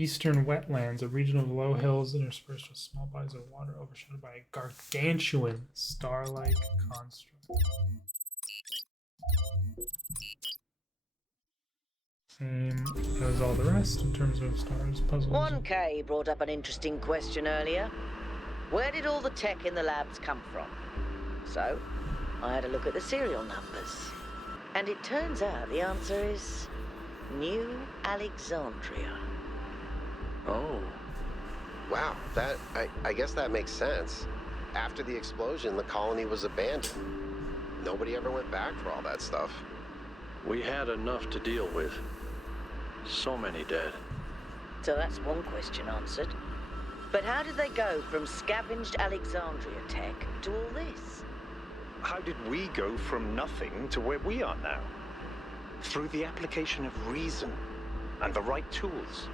eastern wetlands, a region of low hills interspersed with small bodies of water overshadowed by a gargantuan star-like construct. Same as all the rest in terms of stars, puzzles. 1K brought up an interesting question earlier. Where did all the tech in the labs come from? So, I had a look at the serial numbers. And it turns out the answer is New Alexandria. Oh. Wow, I guess that makes sense. After the explosion, the colony was abandoned. Nobody ever went back for all that stuff. We had enough to deal with. So many dead. So that's one question answered. But how did they go from scavenged Alexandria tech to all this? How did we go from nothing to where we are now? Through the application of reason and the right tools.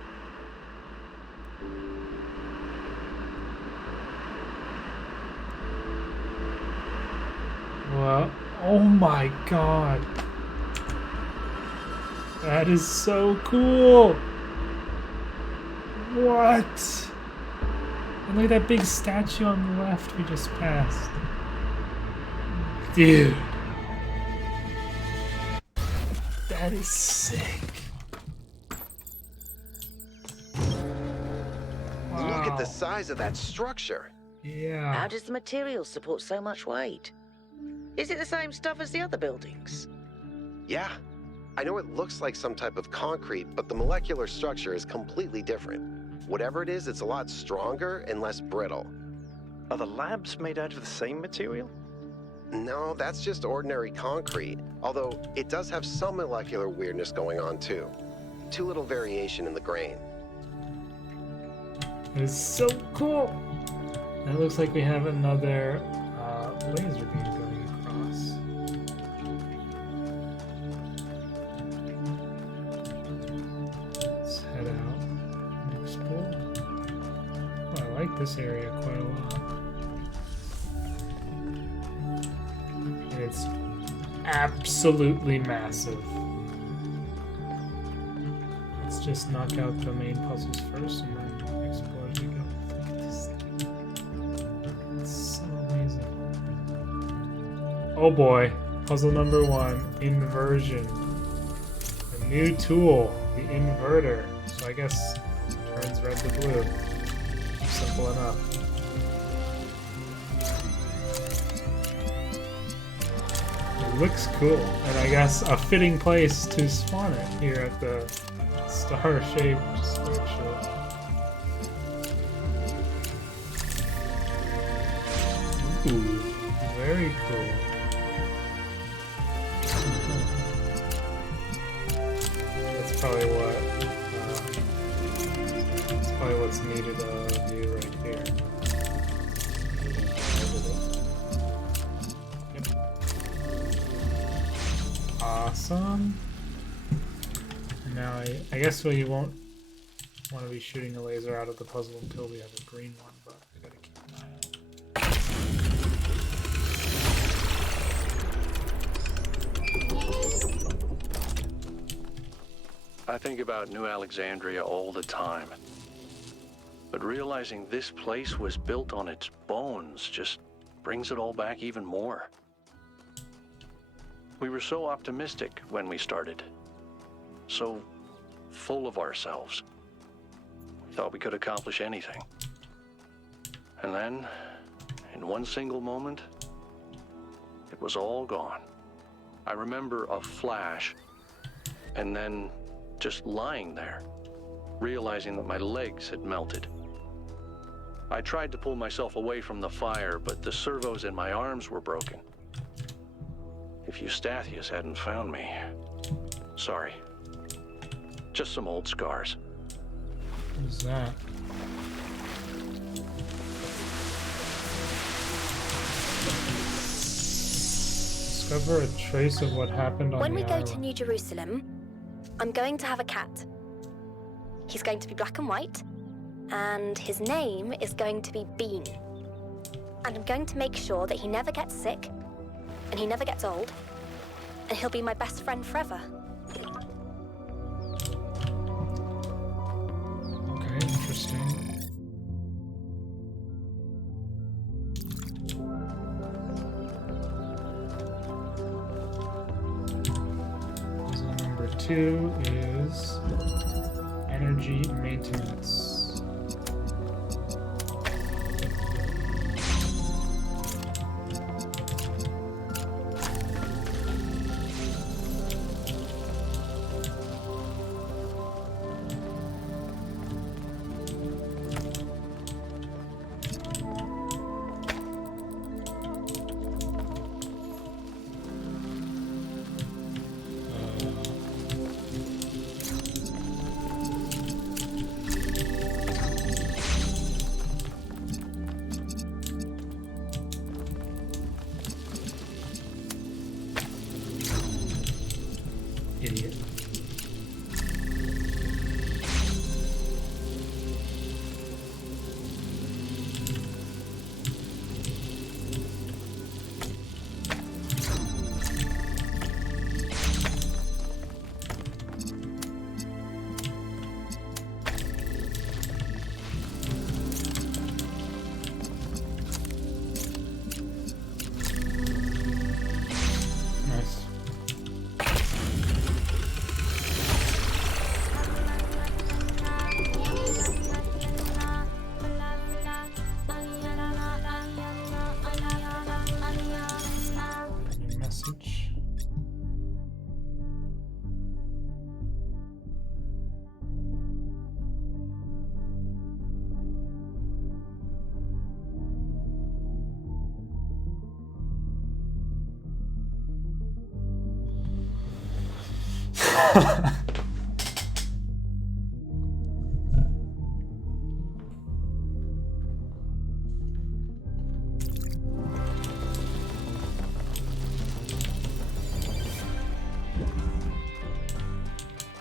Well, oh my god. That is so cool. What? And look at that big statue on the left we just passed. Dude. That is sick. Wow. Look at the size of that structure. Yeah. How does the material support so much weight? Is it the same stuff as the other buildings? Yeah. I know it looks like some type of concrete, but the molecular structure is completely different. Whatever it is, it's a lot stronger and less brittle. Are the labs made out of the same material? No, that's just ordinary concrete. Although, it does have some molecular weirdness going on, too. Too little variation in the grain. It is so cool. And it looks like we have another laser beam going across. Let's head out and explore. Oh, I like this area quite a lot. And it's absolutely massive. Let's just knock out the main puzzles first and then explore as we go. Look at this thing. It's so amazing. Oh boy. Puzzle number 1. Inversion. A new tool. The inverter. So I guess turns red to blue. Simple enough. It looks cool. And I guess a fitting place to spawn it here at the star-shaped structure. Ooh, very cool. That's probably what's needed of you right here. Yep. Awesome. Now I guess we won't want to be shooting a laser out of the puzzle until we have a green one, but I gotta keep an eye out. I think about New Alexandria all the time. But realizing this place was built on its bones just brings it all back even more. We were so optimistic when we started. So full of ourselves. We thought we could accomplish anything. And then, in one single moment, it was all gone. I remember a flash, and then just lying there, realizing that my legs had melted. I tried to pull myself away from the fire, but the servos in my arms were broken. If Eustathius hadn't found me, sorry. Just some old scars. What is that? Discover a trace of what happened on When the we go island. to New Jerusalem, I'm going to have a cat. He's going to be black and white, and his name is going to be Bean. And I'm going to make sure that he never gets sick, and he never gets old, and he'll be my best friend forever. to is energy maintenance. Idiot. Nice. Any message?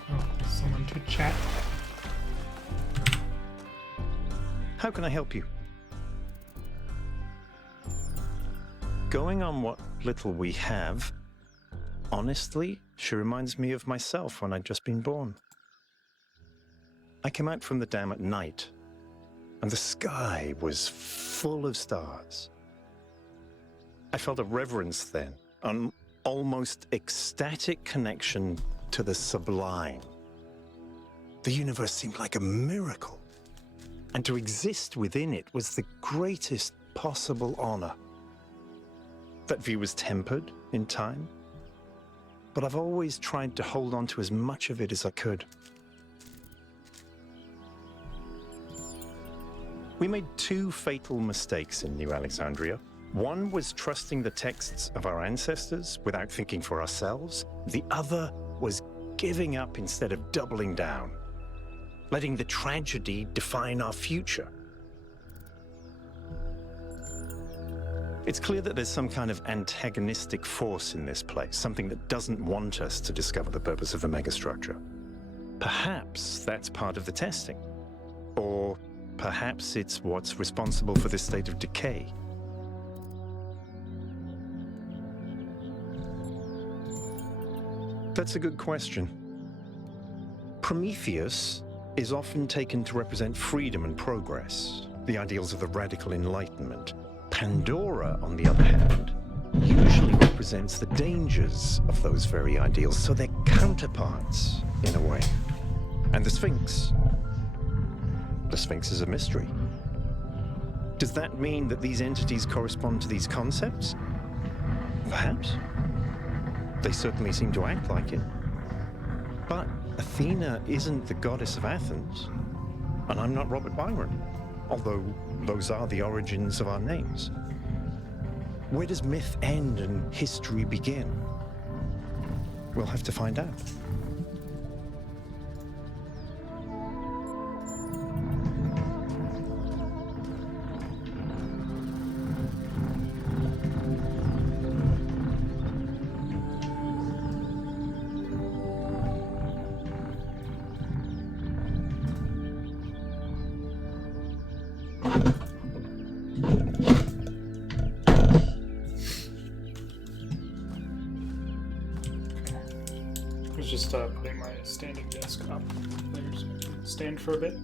Oh, someone to chat. How can I help you? Going on what little we have, honestly, she reminds me of myself when I'd just been born. I came out from the dam at night, and the sky was full of stars. I felt a reverence then, an almost ecstatic connection to the sublime. The universe seemed like a miracle, and to exist within it was the greatest possible honor. That view was tempered in time, but I've always tried to hold on to as much of it as I could. We made two fatal mistakes in New Alexandria. One was trusting the texts of our ancestors without thinking for ourselves. The other was giving up instead of doubling down, letting the tragedy define our future. It's clear that there's some kind of antagonistic force in this place, something that doesn't want us to discover the purpose of the megastructure. Perhaps that's part of the testing. Or perhaps it's what's responsible for this state of decay. That's a good question. Prometheus is often taken to represent freedom and progress, the ideals of the radical Enlightenment. Pandora, on the other hand, usually represents the dangers of those very ideals, so they're counterparts, in a way. And the Sphinx is a mystery. Does that mean that these entities correspond to these concepts? Perhaps. They certainly seem to act like it. But Athena isn't the goddess of Athens, and I'm not Robert Byron, although those are the origins of our names. Where does myth end and history begin? We'll have to find out. I was just putting my standing desk up there so I can stand for a bit.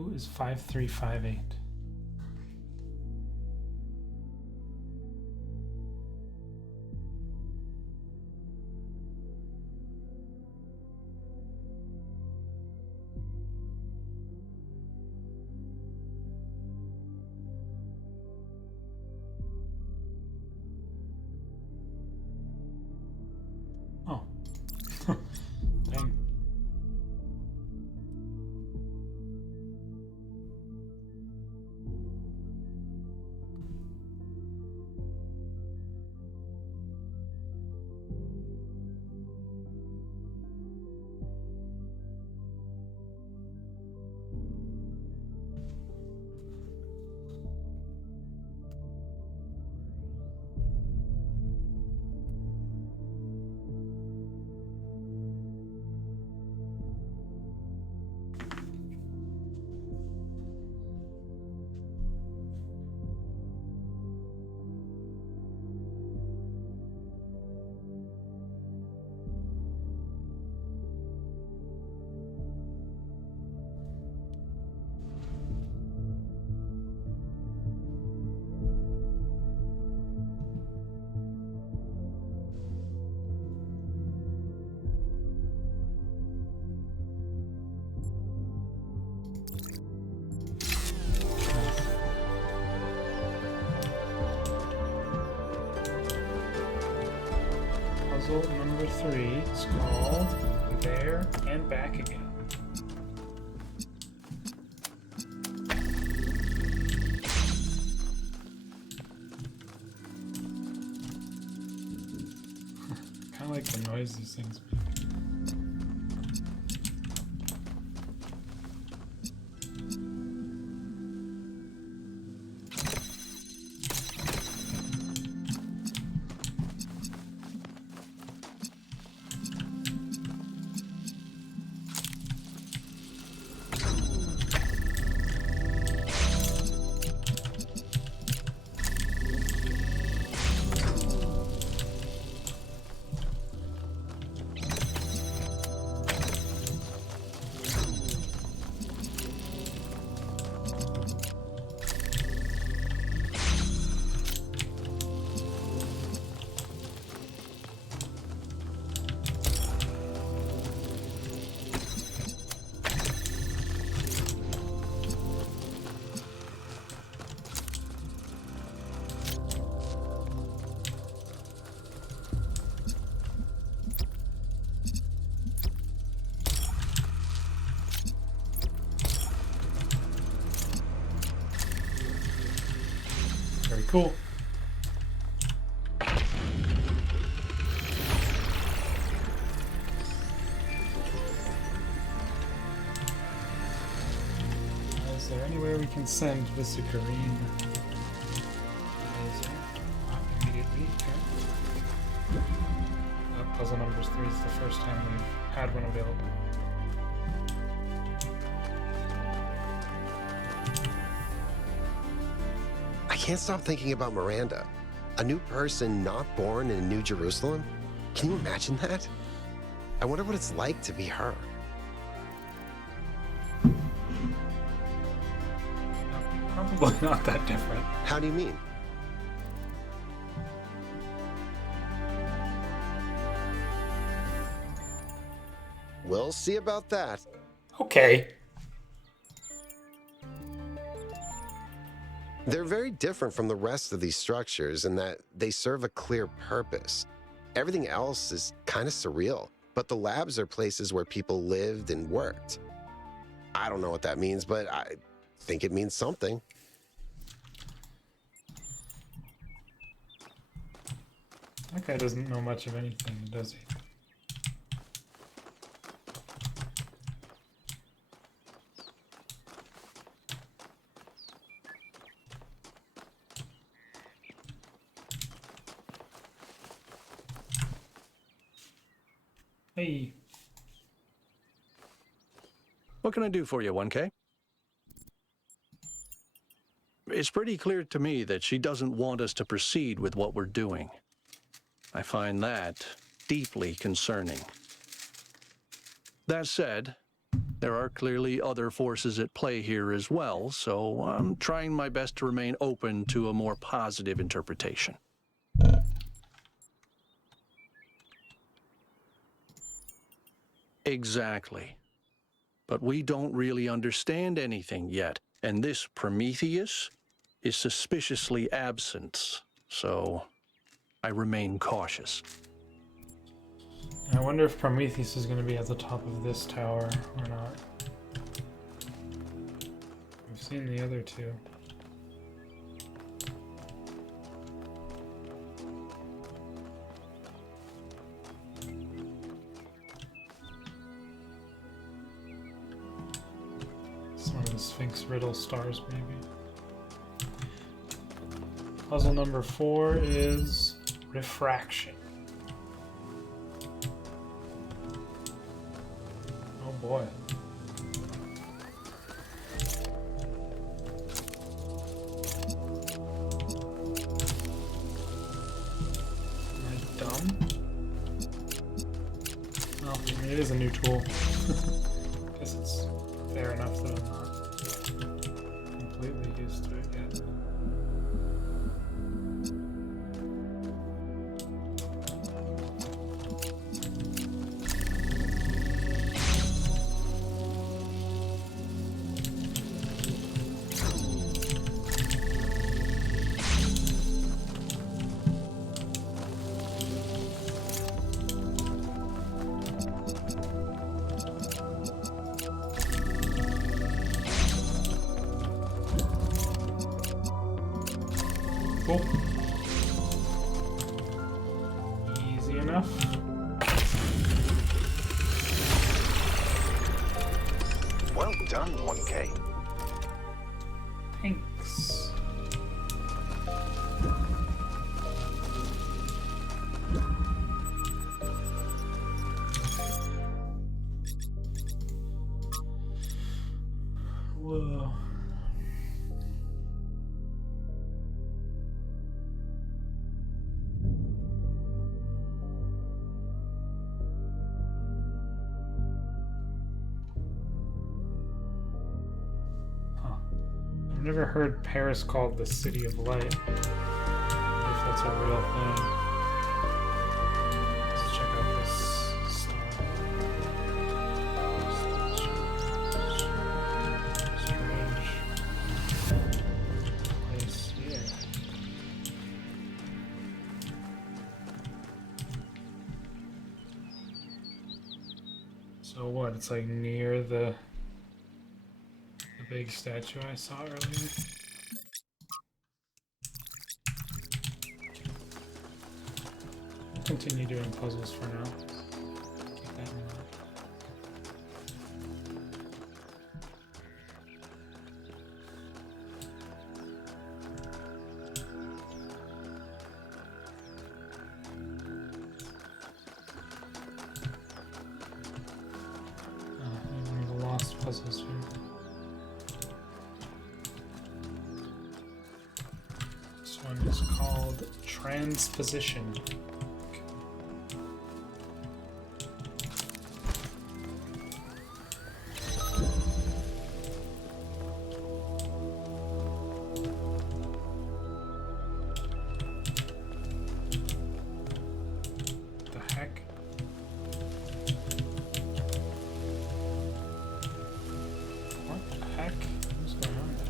Who is 5358? Oh. Dang. Puzzle number 3 is called There and Back Again. Kind of like the noise these things make. Very cool. Is there anywhere we can send Visicarine? Not immediately, okay. Puzzle number 3 is the first time we've had one available. I can't stop thinking about Miranda. A new person not born in New Jerusalem? Can you imagine that? I wonder what it's like to be her. Probably not that different. How do you mean? We'll see about that. Okay. They're very different from the rest of these structures in that they serve a clear purpose. Everything else is kind of surreal, but the labs are places where people lived and worked. I don't know what that means, but I think it means something. That guy doesn't know much of anything, does he? Hey. What can I do for you, 1K? It's pretty clear to me that she doesn't want us to proceed with what we're doing. I find that deeply concerning. That said, There are clearly other forces at play here as well, so I'm trying my best to remain open to a more positive interpretation. Exactly. But we don't really understand anything yet, and this Prometheus is suspiciously absent, so I remain cautious. I wonder if Prometheus is going to be at the top of this tower or not. We've seen the other two. It's one of the Sphinx riddle stars, maybe. Puzzle number 4 is refraction. Oh boy. Am I dumb? Well, I mean, it is a new tool. Guess it's fair enough that I'm not completely used to it yet. Cool. Easy enough. Well done, 1K. Thanks. Whoa. I've never heard Paris called the City of Light. I wonder if that's a real thing. Let's check out this star. Strange place here. So what? It's like near the big statue I saw earlier. I'll continue doing puzzles for now. Keep that in mind. One of the lost puzzles here. One is called transposition. The heck? What the heck? What's going on there?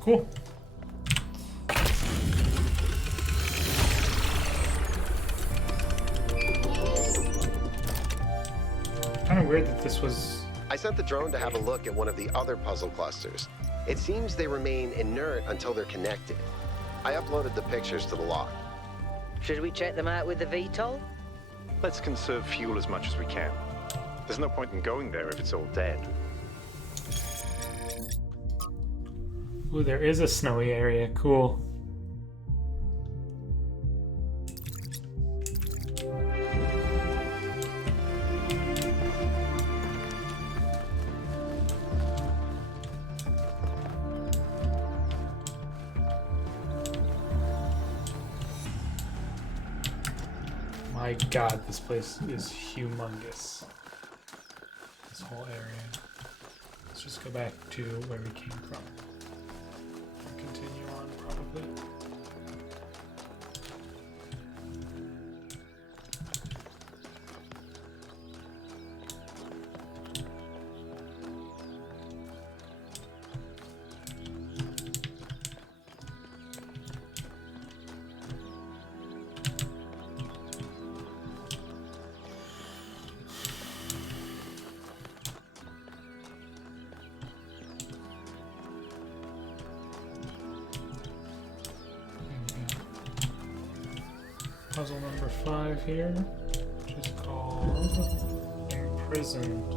Cool. Kind of weird that this was. I sent the drone to have a look at one of the other puzzle clusters. It seems they remain inert until they're connected. I uploaded the pictures to the log. Should we check them out with the VTOL? Let's conserve fuel as much as we can. There's no point in going there if it's all dead. Ooh, there is a snowy area. Cool. My God, this place is humongous. This whole area. Let's just go back to where we came from. Continue on, probably. Puzzle number 5 here, which is called Imprisoned.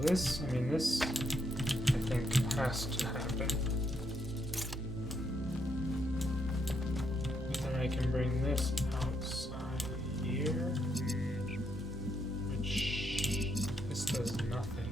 This, I mean, this, I think, has to happen. And then I can bring this outside here, which this does nothing.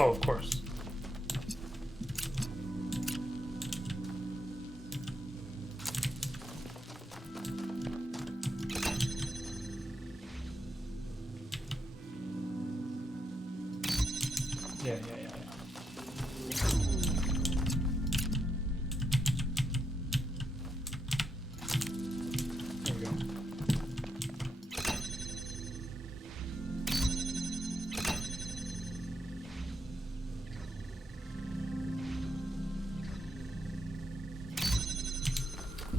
Oh, of course. Yeah. There we go.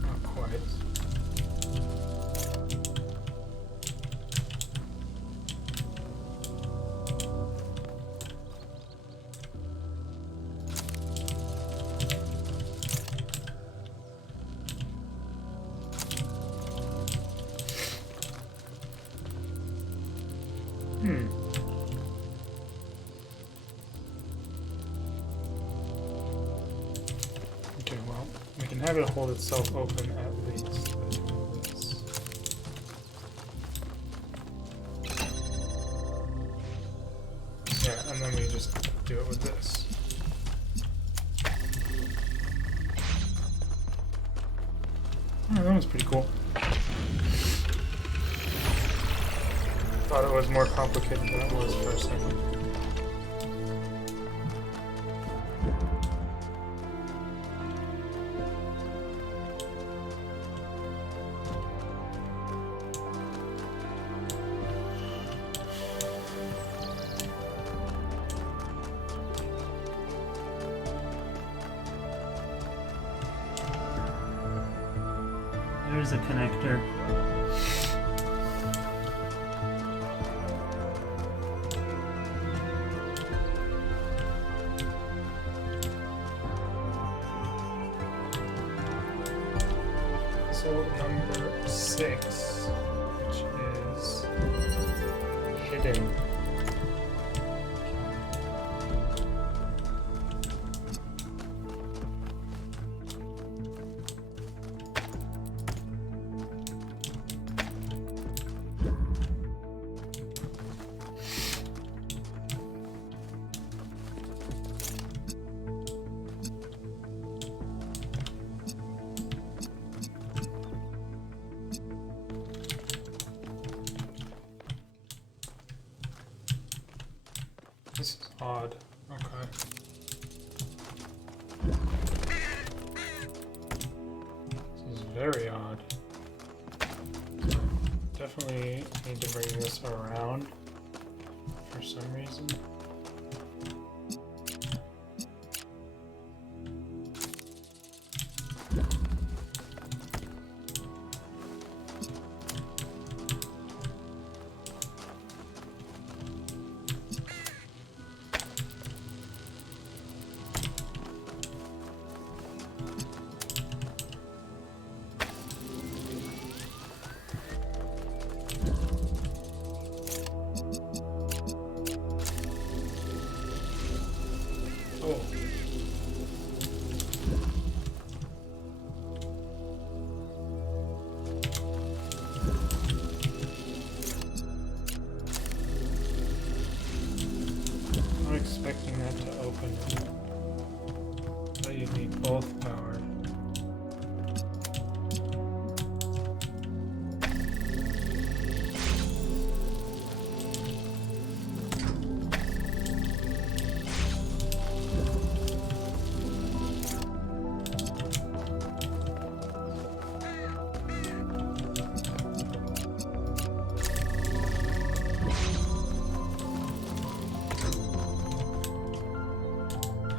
Not quite. Okay, well, we can have it hold itself open at least. Let's do this. Oh, that was pretty cool. Thought it was more complicated than it was for a second. There's a connector. So number 6, which is hidden. This is odd. Okay. This is very odd. Definitely need to bring this around for some reason. Oh. I'm expecting that to open. But you'd need both powered.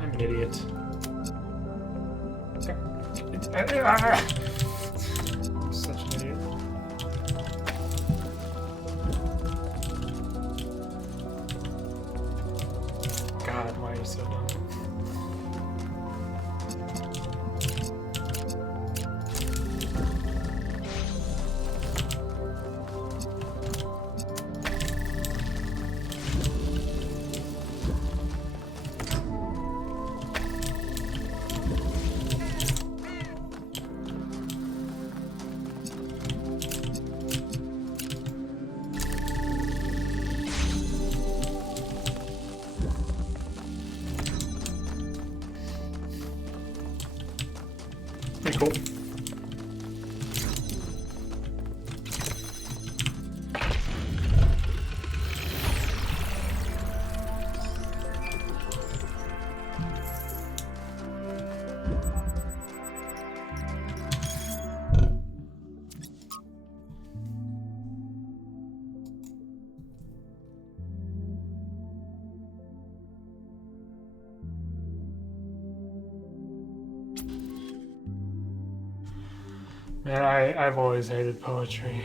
I'm an idiot. I'm such an idiot. God, why are you so dumb? Pretty cool. Man, I've always hated poetry.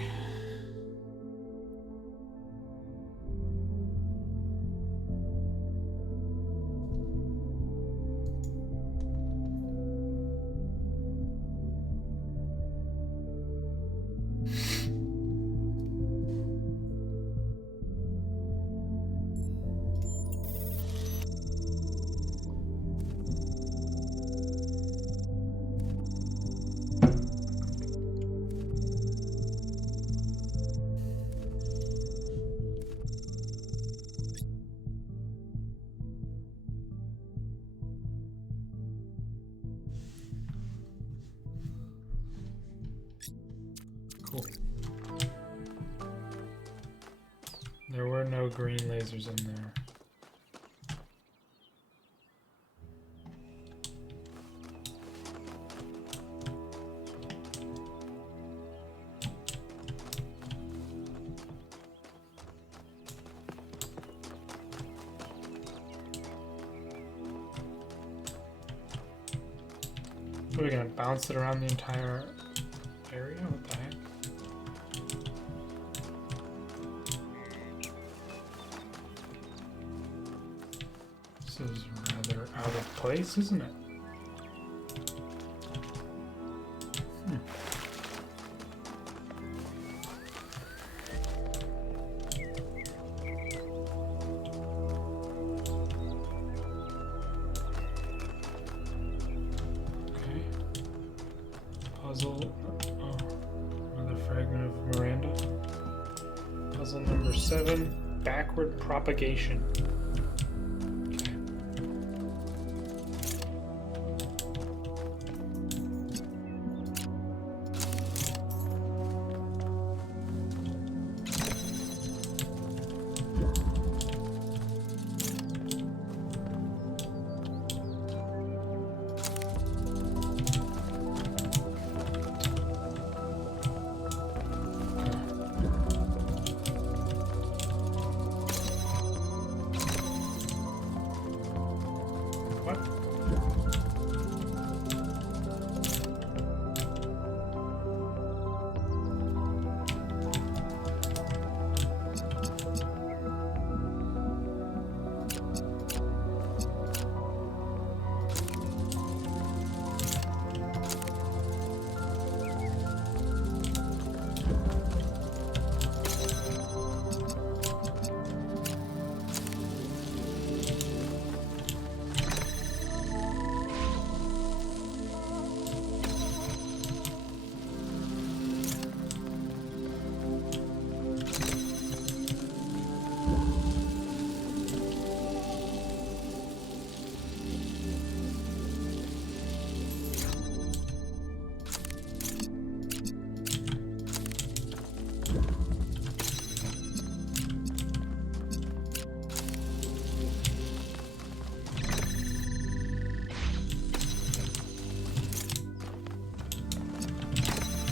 Cool. There were no green lasers in there. Are we gonna bounce it around the entire area? What the heck? This is rather out of place, isn't it? Puzzle. Oh, another fragment of Miranda. Puzzle number 7. Backward propagation. Okay. What?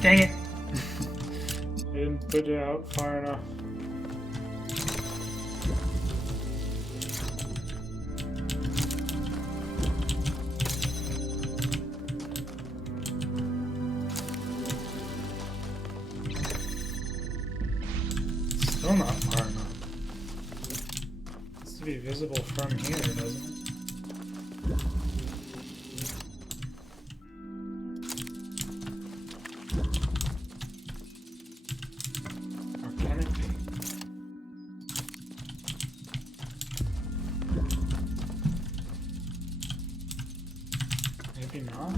Dang it! I didn't put it out far enough. Still not far enough. It has to be visible from here, doesn't it? Maybe not.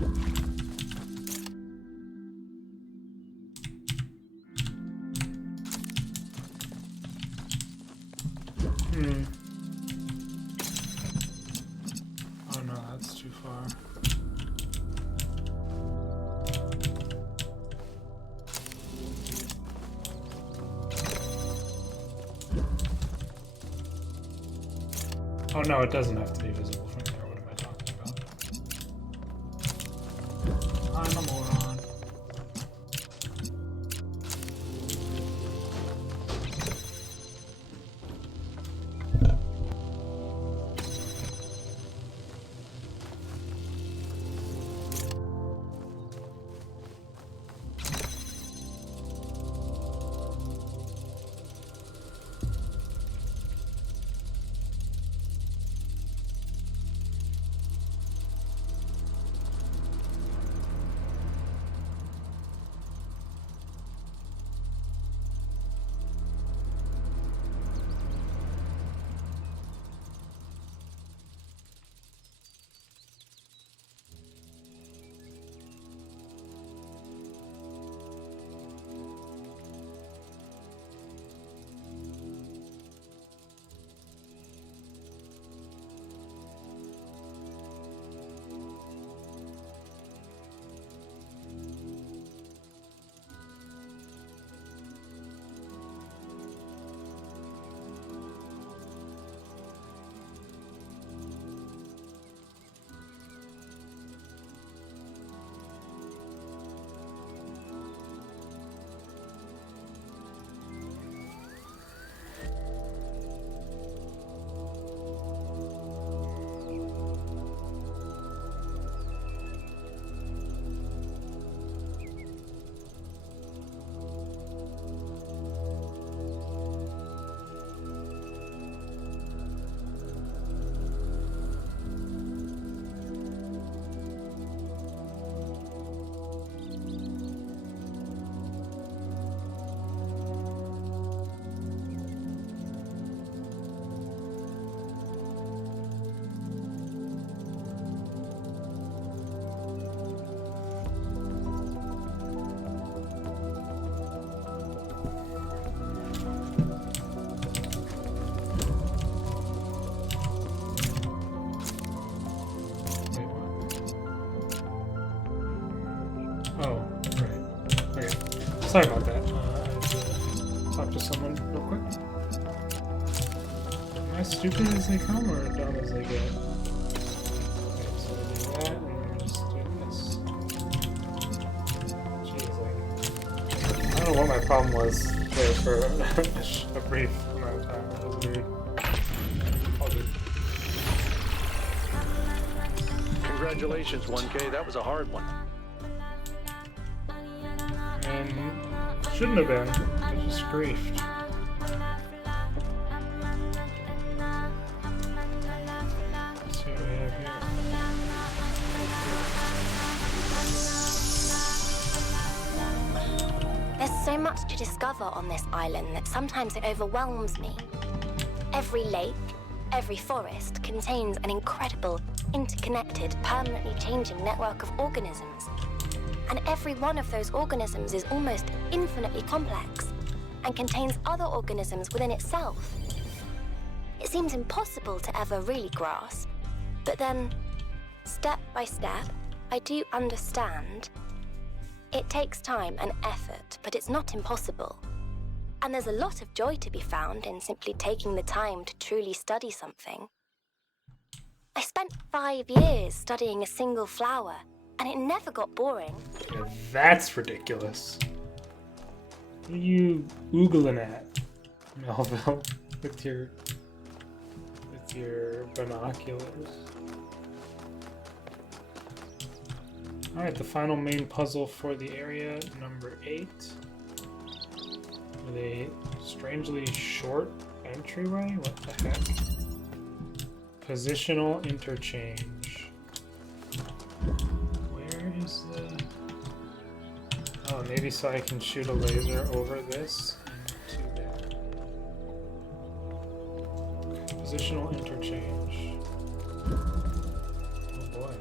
Oh no, that's too far. Oh no, it doesn't have to be visible from there. What am I talking about? I'm a moron. sorry about that. I had to talk to someone real quick. Am I stupid as they come or dumb as they get? Okay, so we do that, and then we just do this. Jeez, like, I don't know what my problem was there for a brief amount of time. That was weird. All good. Congratulations, 1K. That was a hard one. And shouldn't have been. I just griefed. Let's see what we have here. There's so much to discover on this island that sometimes it overwhelms me. Every lake, every forest contains an incredible, interconnected, permanently changing network of organisms. And every one of those organisms is almost infinitely complex and contains other organisms within itself. It seems impossible to ever really grasp, but then, step by step, I do understand. It takes time and effort, but it's not impossible. And there's a lot of joy to be found in simply taking the time to truly study something. I spent 5 years studying a single flower, and it never got boring. Yeah, that's ridiculous. What are you oogling at, Melville, with your binoculars? Alright, the final main puzzle for the area, number 8. With a strangely short entryway? What the heck? Positional interchange. Where is the... Oh, maybe so I can shoot a laser over this into there. Positional interchange. Oh boy.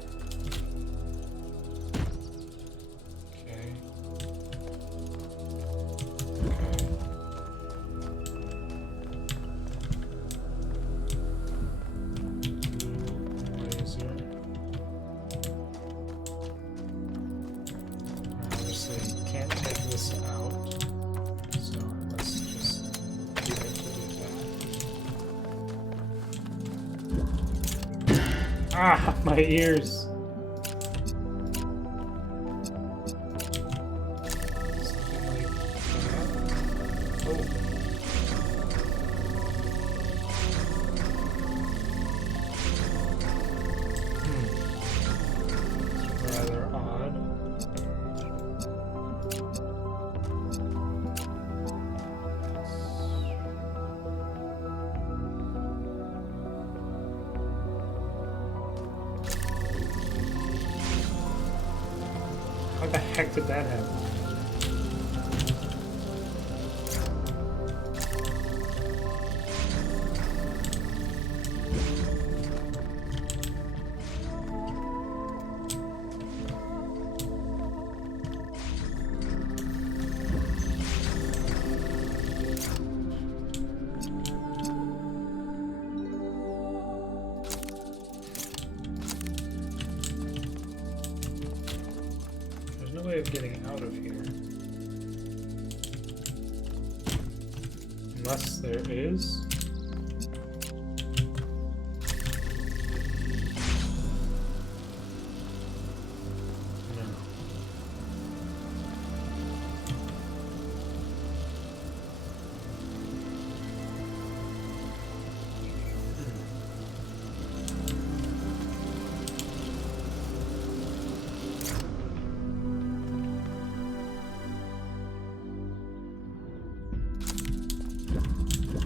Okay. Laser. Obviously, can't take this out, so let's just do it to do that. Ah, my ears! Something like that. Oh. It's rather odd. How the heck did that happen? There's no way of getting out of here. Unless there is. No.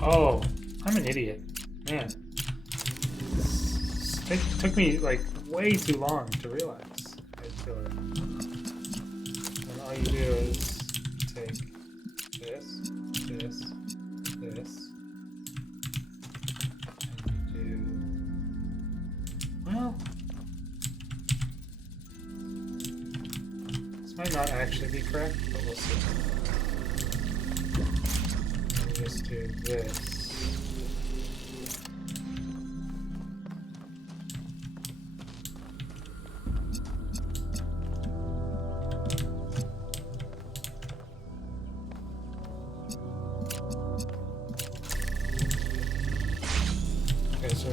Oh, I'm an idiot. Man. It took me like way too long to realize. I feel like. And all you do is take this, this, this, and you do. Well, this might not actually be correct, but we'll see. Just do this.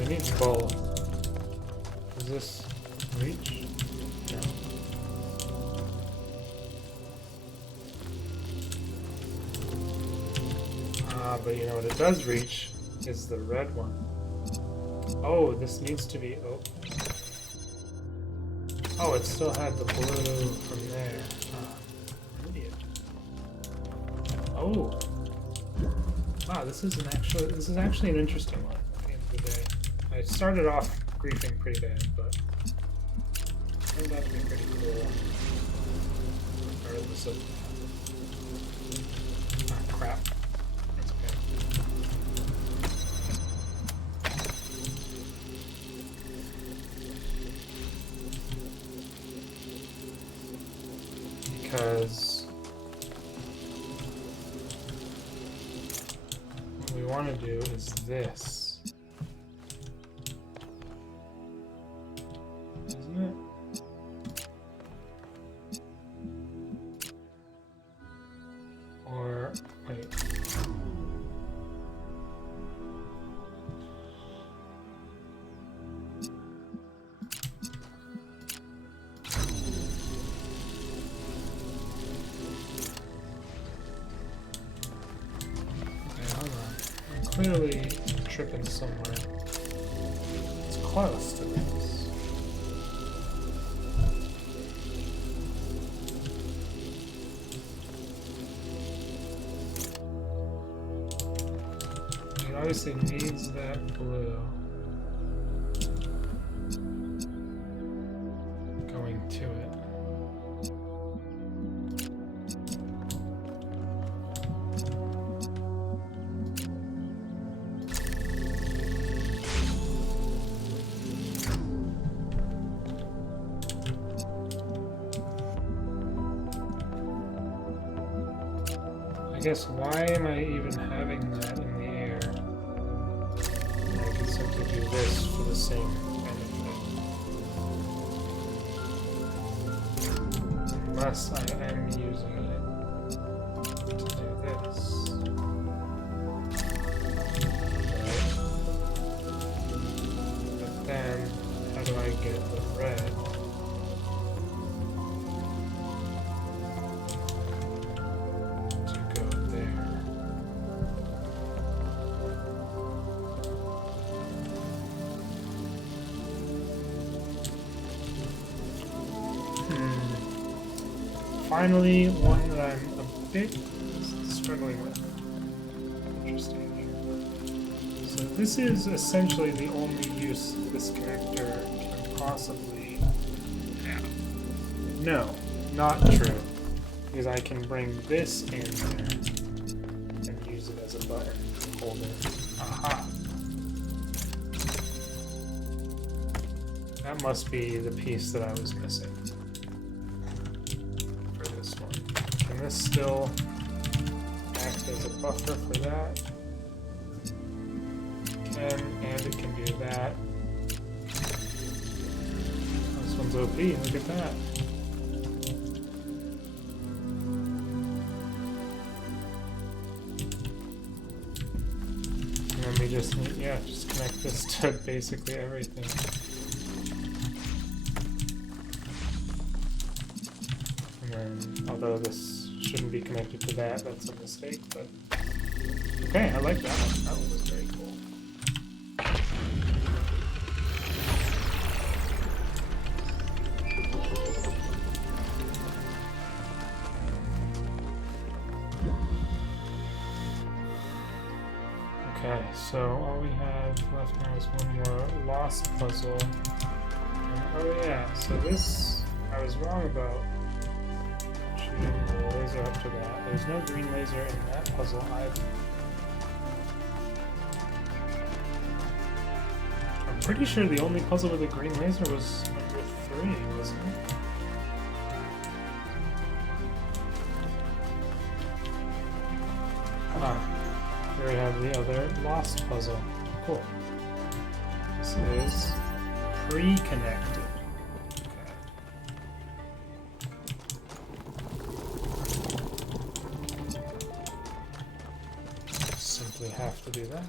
we need both. Does this reach? No. But you know what it does reach is the red one. Oh, this needs to be... Oh. Oh, it still had the blue from there. I'm an idiot. Oh. Wow, this is actually an interesting one at the end of the day. I started off griefing pretty bad, but it turned out to be pretty cool. Regardless of... Ah, crap. That's okay. Because what we want to do is this, isn't it? Or wait. Clearly tripping somewhere. It's close to this. It obviously needs that blue going to it. I guess why am I even having that in the air? I could simply do this for the same kind of thing. Unless I am using it to do this. Right? But then, how do I get the red? Finally, one that I'm a bit struggling with. Interesting. So this is essentially the only use this connector can possibly have. No, not true. Because I can bring this in there and use it as a button holder. Aha! That must be the piece that I was missing. Can this still act as a buffer for that? Can, and it can do that. This one's OP, look at that. And then we just need, yeah, just connect this to basically everything. And then, although this shouldn't be connected to that, that's a mistake, but okay, I like that one. That one was very cool. Okay, so all we have left now is one more lost puzzle. And, oh yeah, so this I was wrong about. The laser up to that. There's no green laser in that puzzle either. I'm pretty sure the only puzzle with a green laser was number 3, wasn't it? Ah, here we have the other lost puzzle. Cool. This is pre-connected. Have to do that.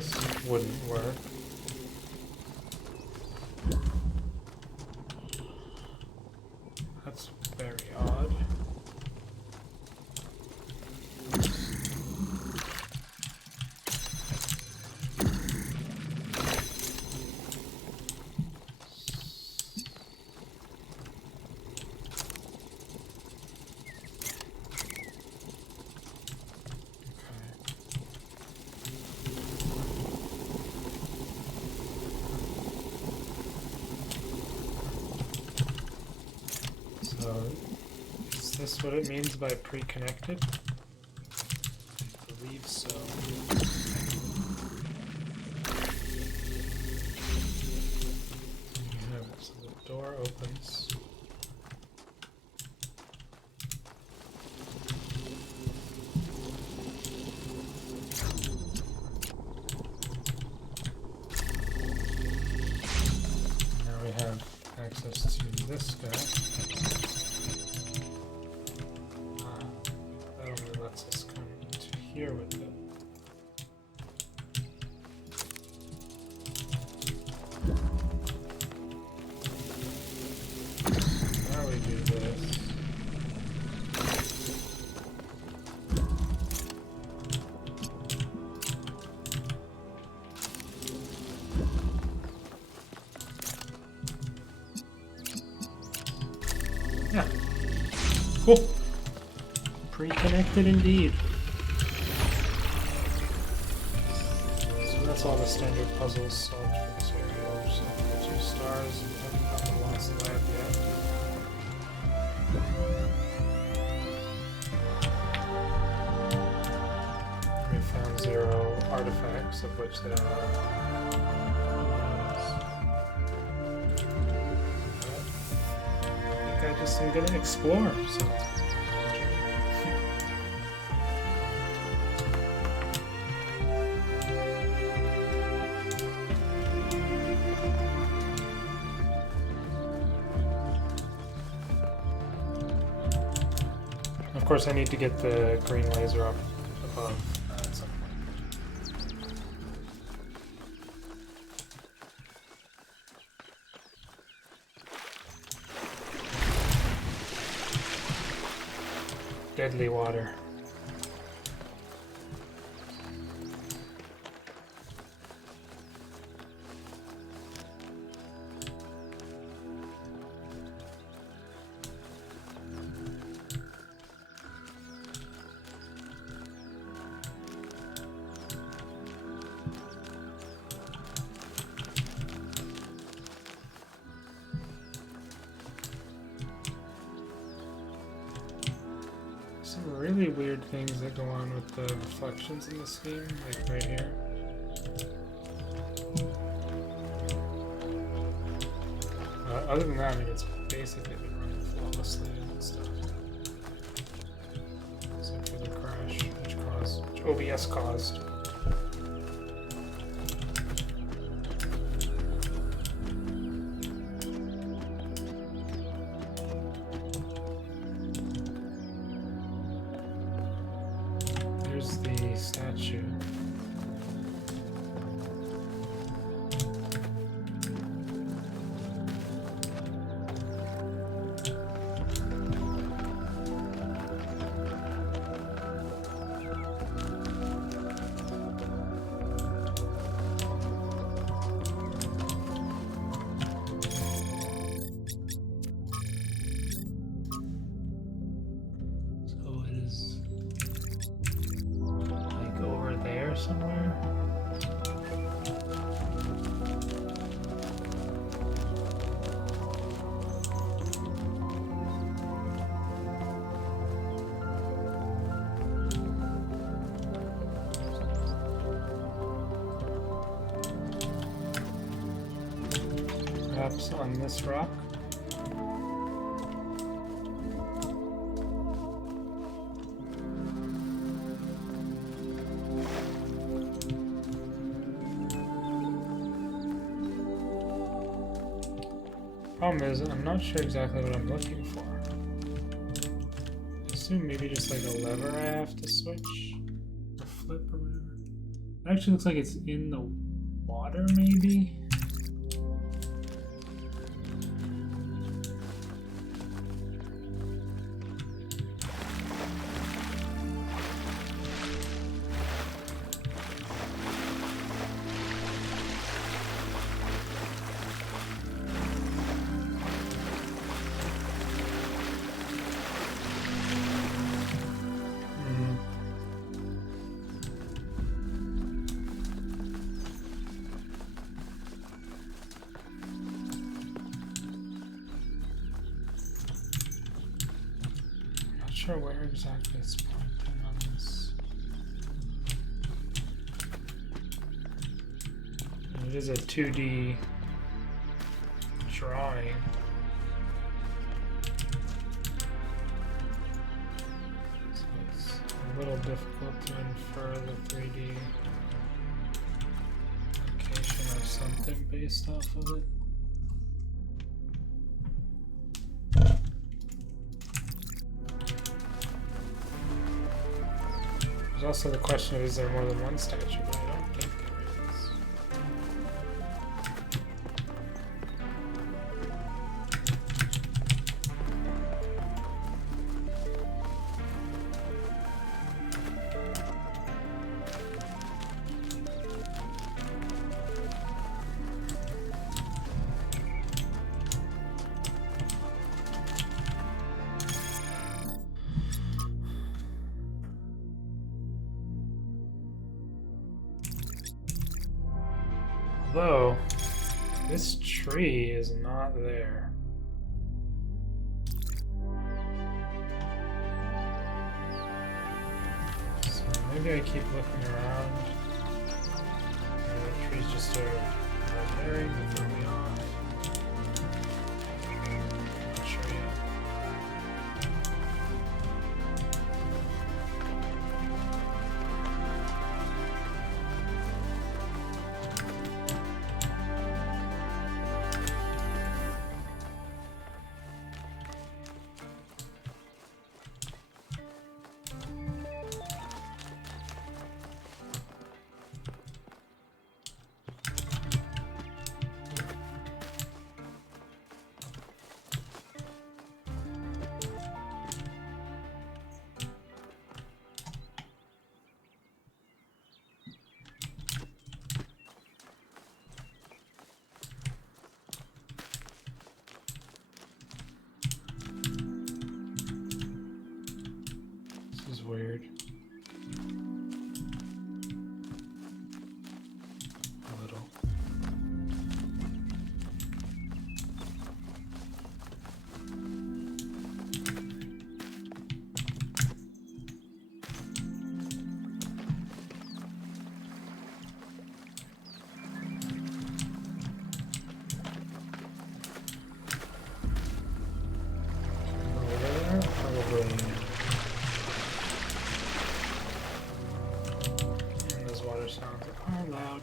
this wouldn't work. That's very odd. So, is this what it means by pre-connected? I believe so. Yeah, so the door opens. Now we have access to this guy. That only lets us come into here with it. Now we do this. Yeah. Cool. Pre-connected indeed. So that's all the standard puzzles solved for this area. So 2 stars and haven't found the lost lab yet. We found 0 artifacts, of which there are. I think I just am gonna explore. So. Of course, I need to get the green laser up above at some point. Deadly water. Some really weird things that go on with the reflections in this game, like right here. Other than that, I mean, it's basically been running flawlessly and stuff. Except for the crash, which OBS caused. There's the statue. So it is like over there somewhere. Perhaps on this rock. Problem is, I'm not sure exactly what I'm looking for. I assume maybe just like a lever I have to switch, or flip, or whatever. It actually looks like it's in the water, maybe? Not sure where exactly it's pointing on this. It is a 2D drawing. So it's a little difficult to infer the 3D location or something based off of it. There's also the question of, is there more than one statue? But I don't think there is. Although, this tree is not there. So maybe I keep looking around. Maybe the trees just are red herring to throw me off. Not sure yet. This is weird. A little. Over there? Probably. And those water sounds are loud.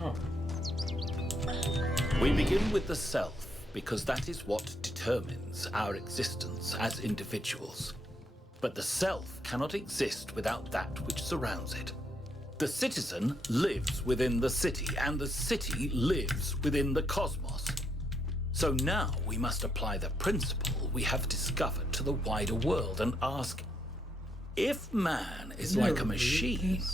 Oh, We begin with the self because that is what determines our existence as individuals. But the self cannot exist without that which surrounds it. The citizen lives within the city, and the city lives within the cosmos. So now we must apply the principle we have discovered to the wider world and ask, if man is like a machine,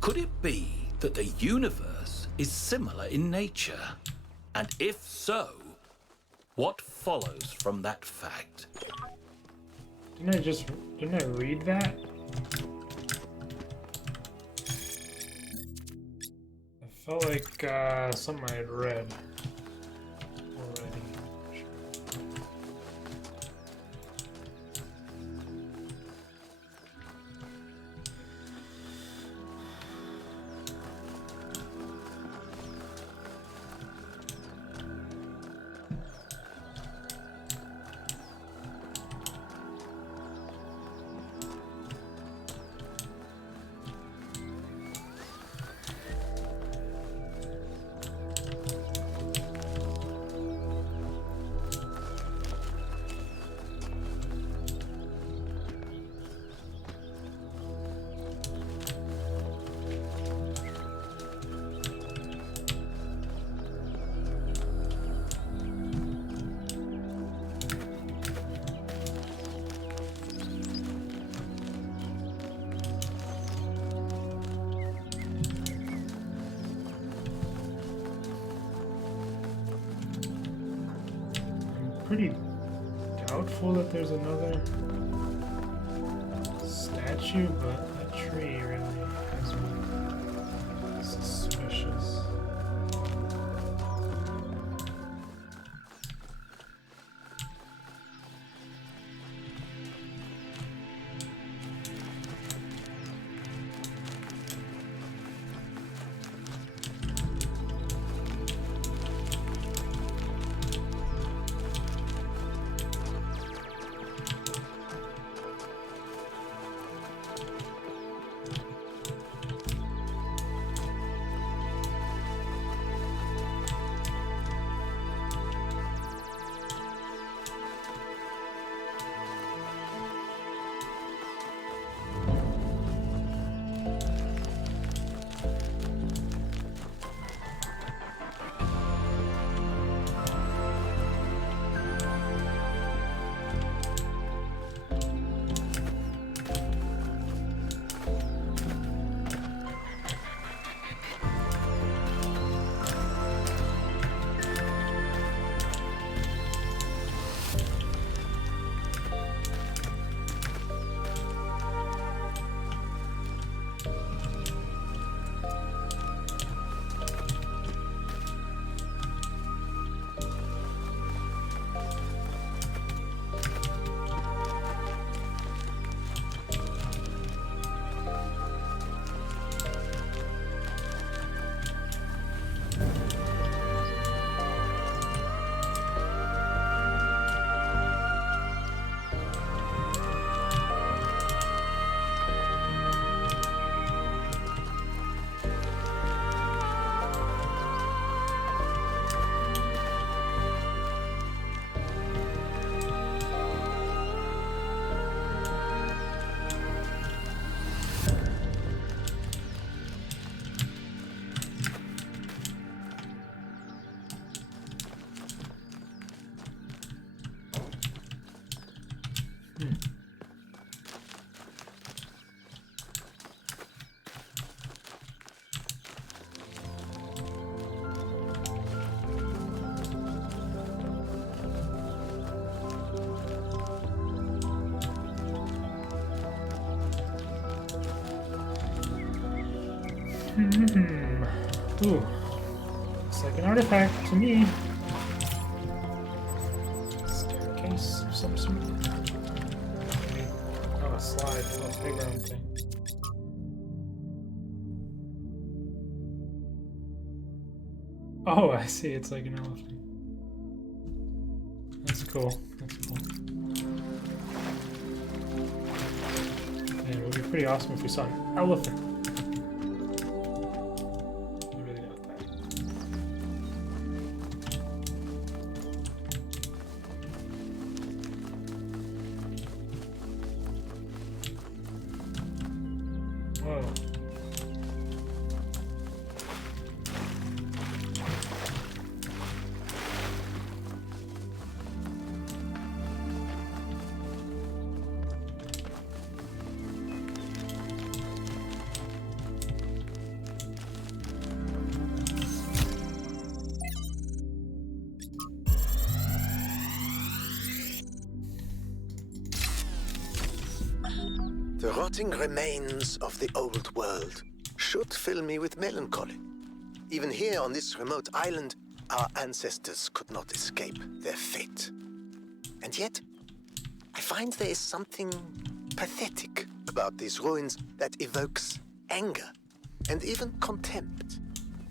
could it be that the universe is similar in nature? And if so, what follows from that fact? Didn't I read that? I felt like something I had read already. pretty doubtful that there's another statue, but that tree really has me suspicious. Ooh. Looks like an artifact to me. Staircase of some sort. Oh, a slide. Oh, a big round thing. Oh, I see. It's like an elephant. That's cool. That's cool. Yeah, it would be pretty awesome if we saw an elephant. The rotting remains of the old world should fill me with melancholy. Even here on this remote island, our ancestors could not escape their fate. And yet, I find there is something pathetic about these ruins that evokes anger and even contempt.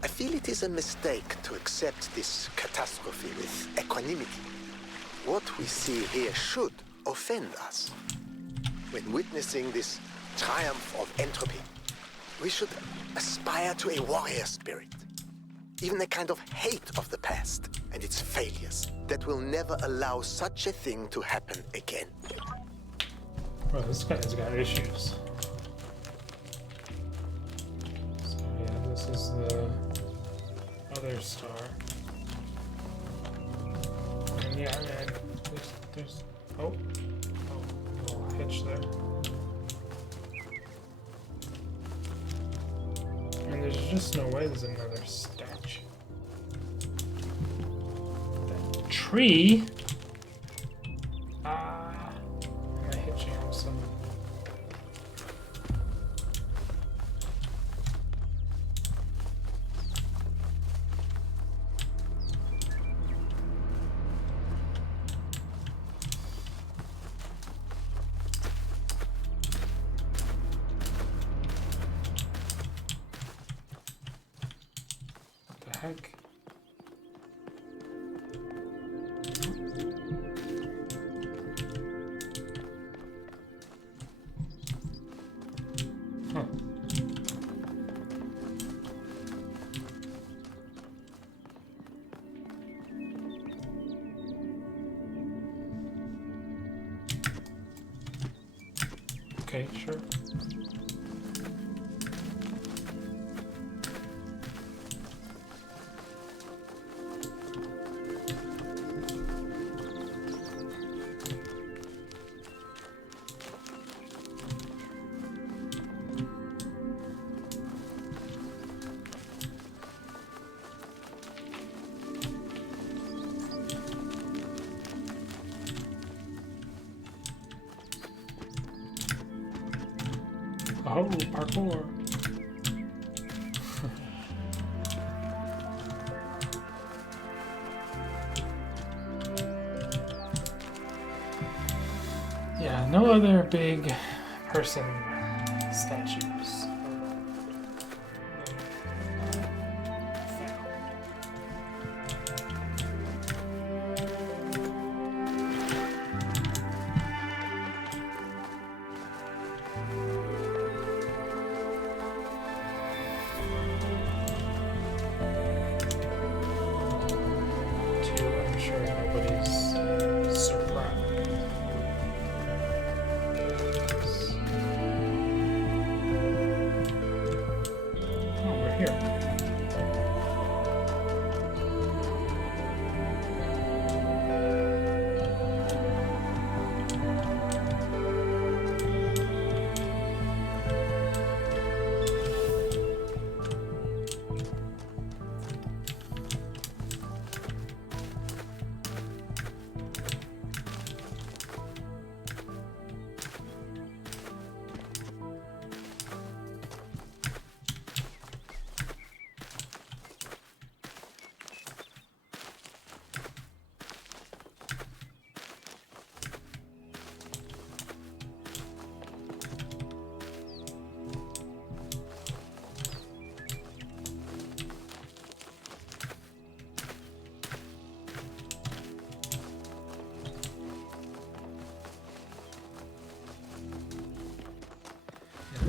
I feel it is a mistake to accept this catastrophe with equanimity. What we see here should offend us. When witnessing this triumph of entropy, we should aspire to a warrior spirit, even a kind of hate of the past and its failures that will never allow such a thing to happen again. Bro, this guy's got issues. So yeah, this is the other star. And yeah, man, there's oh, little hitch there. And there's just no way there's another statue. That tree the heck? Huh. Okay, sure. Oh, parkour. Yeah, no other big person statues. I'm sure nobody's surprised. Oh, we're here.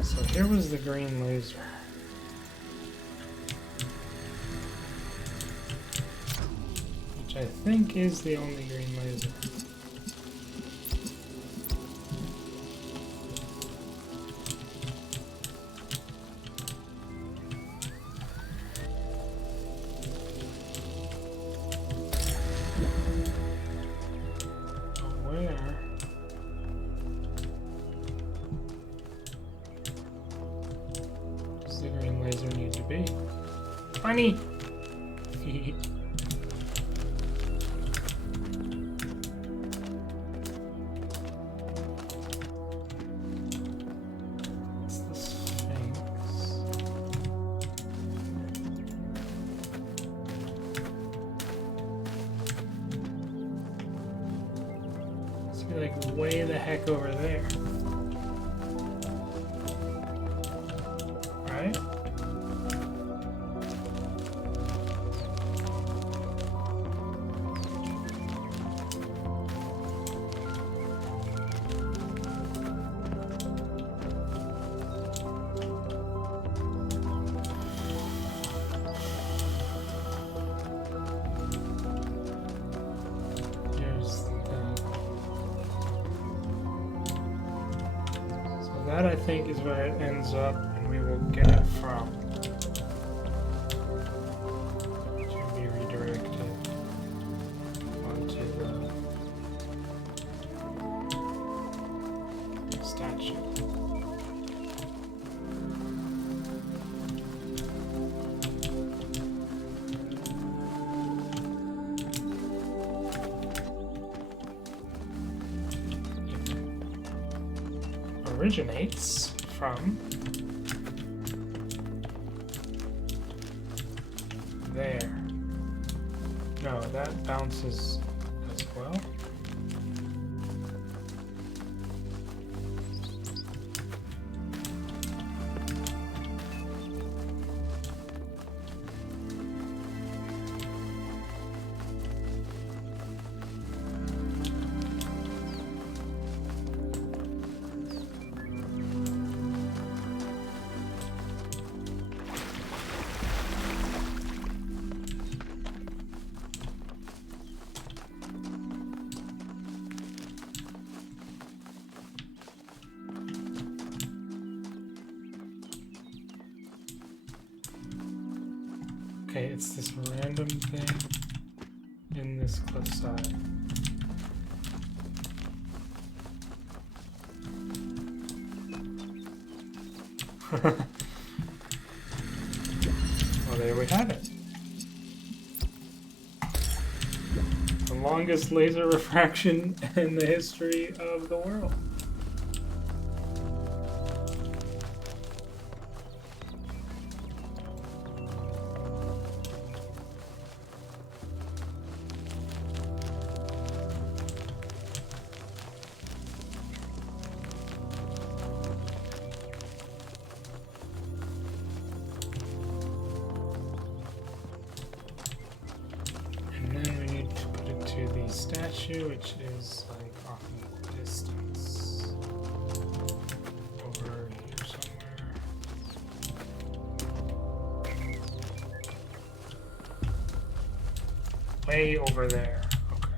So here was the green laser. Which I think is the only green laser. Where? Does the green laser need to be? Funny! It's the Sphinx. It's like way the heck over there. Right? That, I think, is where it ends up, and we will get it from. To be redirected onto the statue. Originates from there. No, that bounces as well. Okay, it's this random thing in this cliffside. Well, there we have it. The longest laser refraction in the history of the world. Which is like off in the distance. Over here somewhere. Way over there. Okay.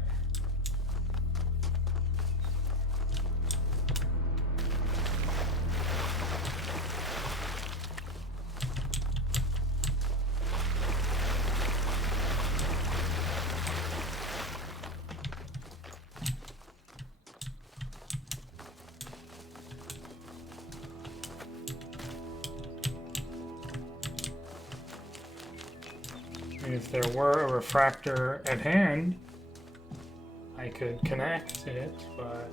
If there were a refractor at hand, I could connect it, but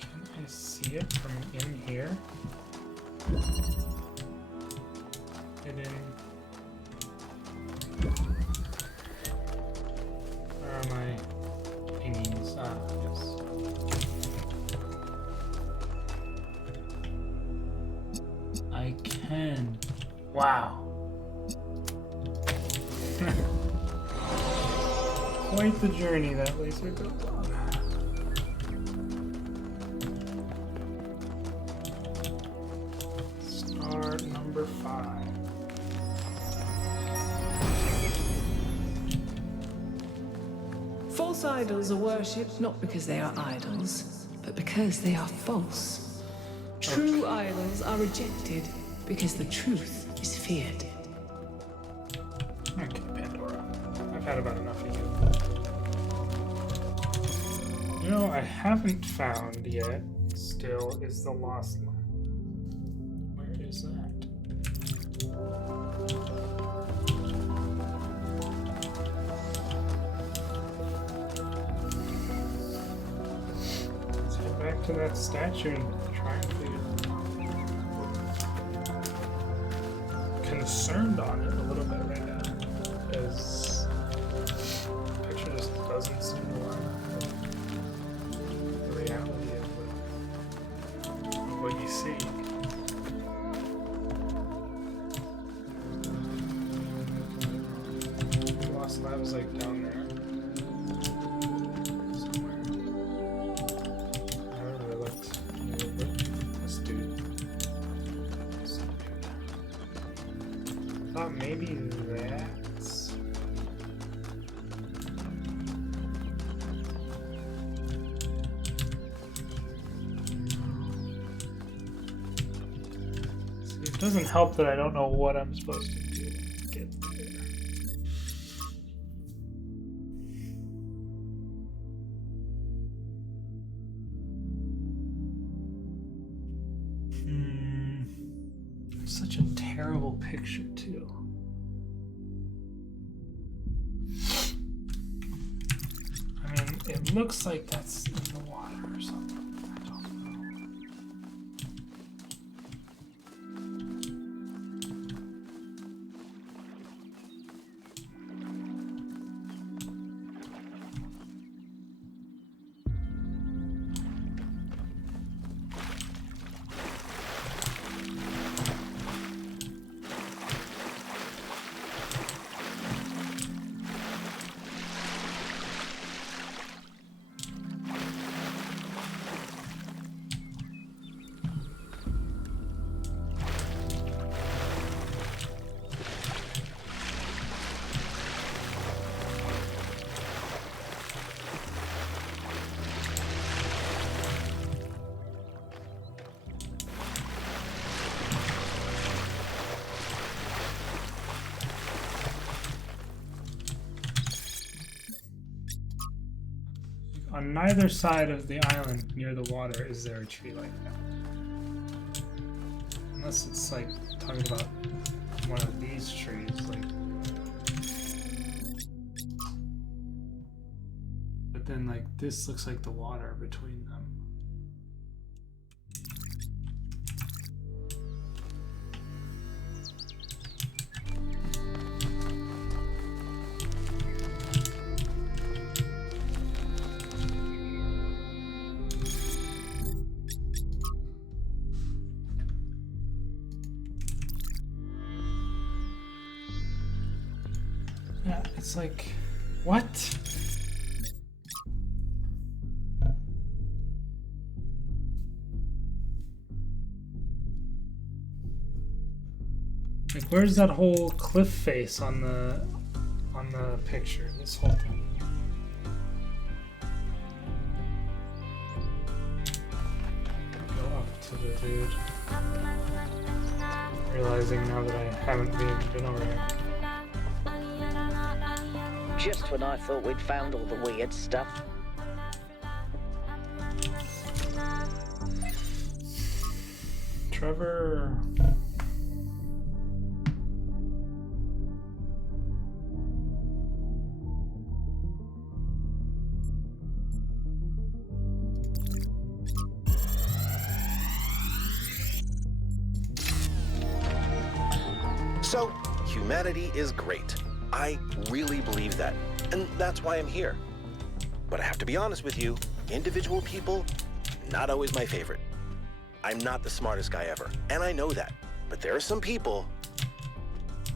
can I see it from in here? Hidden. Where are my thingies? Ah, yes. I can. Wow. Quite the journey that laser goes on. Star number 5. False idols are worshipped not because they are idols, but because they are false. True idols are rejected because the truth is feared. Okay, Pandora. I've had about enough of you. You know, I haven't found yet, still, is the Lost Lab. Where is that? Let's get back to that statue and try and figure it out. Concerned on it a little bit right now, because the picture just doesn't seem to line up with the reality of what you see. The Lost Lab is like down there. Somewhere. I haven't really looked a little bit. This dude. Thought maybe that's... See, it doesn't help that I don't know what I'm supposed to do to get there. It's such a terrible picture, too. I mean, it looks like that's in the water or something. I don't know. on neither side of the island near the water is there a tree like that. Unless it's like talking about one of these trees, like. But then like this looks like the water between them. Yeah, it's like, what? Like, where's that whole cliff face on the picture? This whole thing. Go up to the dude. Realizing now that I haven't been over here. Just when I thought we'd found all the weird stuff. Trevor. So, humanity is great. I really believe that, and that's why I'm here. But I have to be honest with you, individual people, not always my favorite. I'm not the smartest guy ever, and I know that. But there are some people,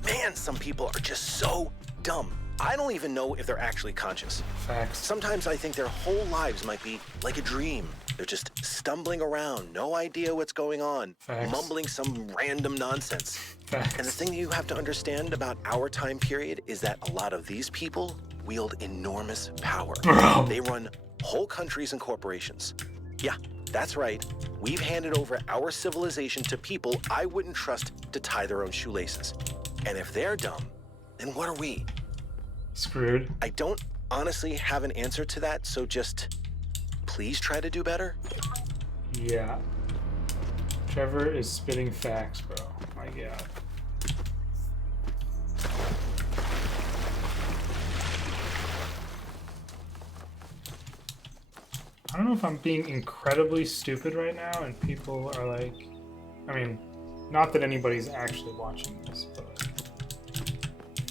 man, some people are just so dumb. I don't even know if they're actually conscious. Facts. Sometimes I think their whole lives might be like a dream. They're just stumbling around, no idea what's going on, Facts. mumbling some random nonsense. Facts. And the thing you have to understand about our time period is that a lot of these people wield enormous power. Bro. They run whole countries and corporations. Yeah, that's right. We've handed over our civilization to people I wouldn't trust to tie their own shoelaces. And if they're dumb, then what are we? Screwed. I don't honestly have an answer to that, so just please try to do better. Yeah. Trevor is spitting facts, bro. My God. I don't know if I'm being incredibly stupid right now and people are like, I mean, not that anybody's actually watching this, but like,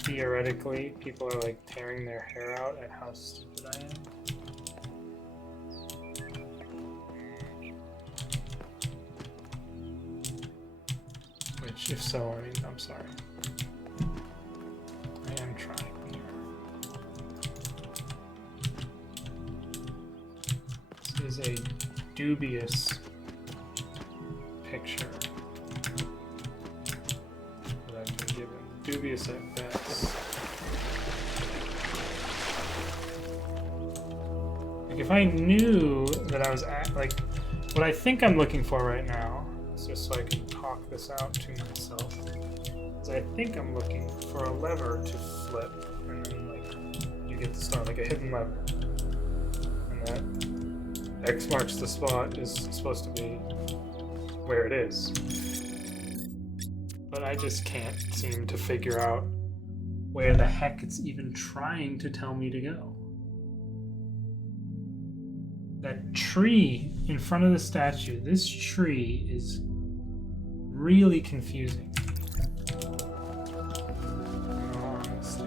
theoretically, people are like tearing their hair out at how stupid I am. Which, if so, I mean, I'm sorry. I am trying here. This is a dubious picture that I've been given. Dubious at best. Like, if I knew that I was at, like, what I think I'm looking for right now, just so I can talk this out to myself, is I think I'm looking for a lever to flip, and then, like, you get to start, like, a hidden lever. And that X marks the spot is supposed to be where it is. But I just can't seem to figure out where the heck it's even trying to tell me to go. That tree in front of the statue, this tree is really confusing. In all honesty.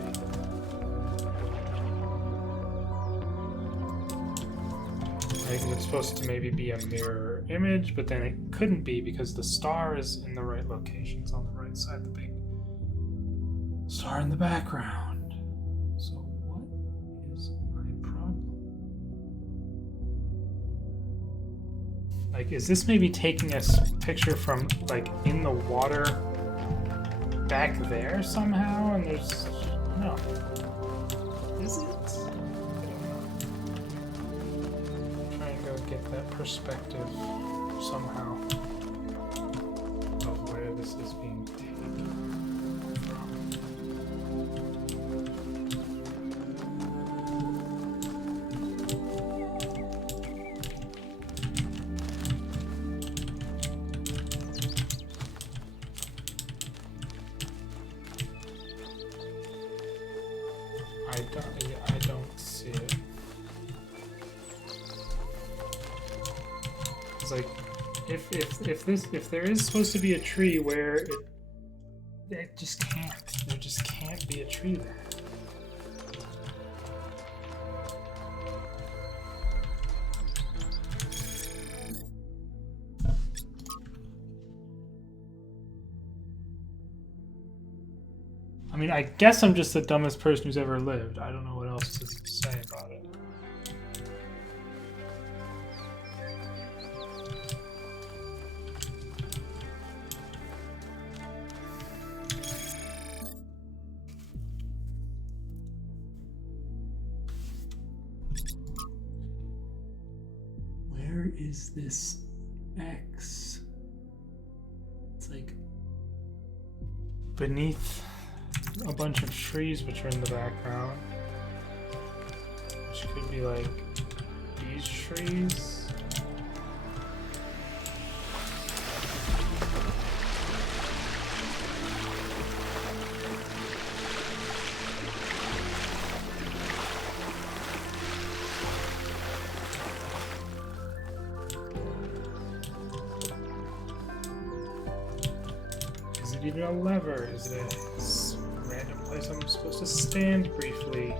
Like, it's supposed to maybe be a mirror image, but then it couldn't be because the star is in the right location. It's on the right side, the big star in the background. So what is my problem? Like, is this maybe taking a picture from, like, in the water back there somehow? And there's... no. Is it? Get that perspective somehow of where this is being taken from. I don't see it. It's like, if there is supposed to be a tree where it just can't. There just can't be a tree there. I mean, I guess I'm just the dumbest person who's ever lived. I don't know what else to say about it. Where is this X? It's like beneath a bunch of trees which are in the background, which could be like these trees. Is it even a lever? Is it a random place I'm supposed to stand briefly?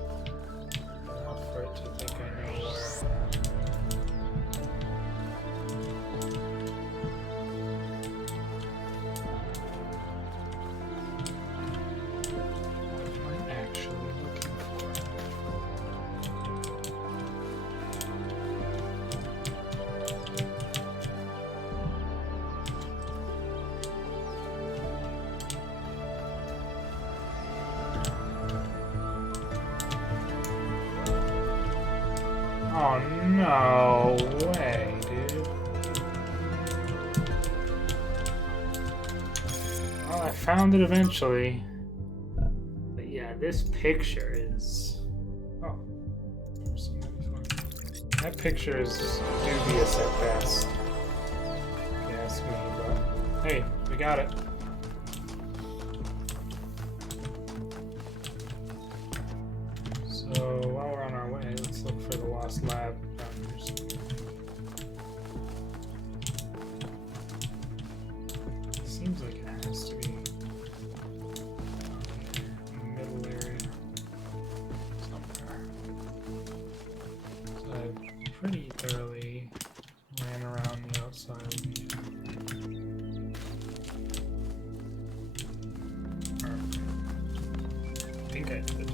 Enough for it to think I know where. What am I actually looking for? Oh, no way, dude. Well, I found it eventually. But yeah, this picture is... Oh, never seen that before. That picture is dubious at best, if you ask me, but hey, we got it. So while we're on our way, let's look for the lost lab down here somewhere. Seems like it has to be down here in the middle area somewhere. So I pretty thoroughly ran around the outside. Or, I think I did.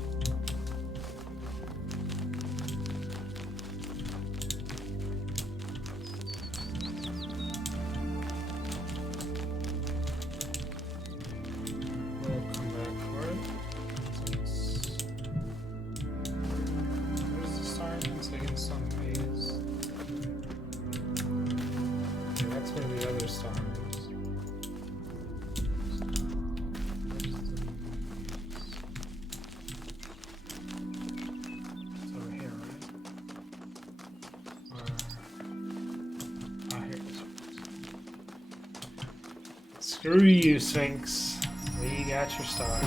Screw you, Sphinx. We got your stars.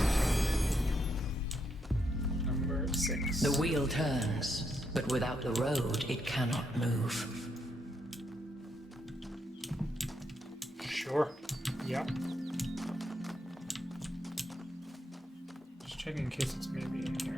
Number 6. The wheel turns, but without the road, it cannot move. Sure. Yep. Just checking in case it's maybe in here.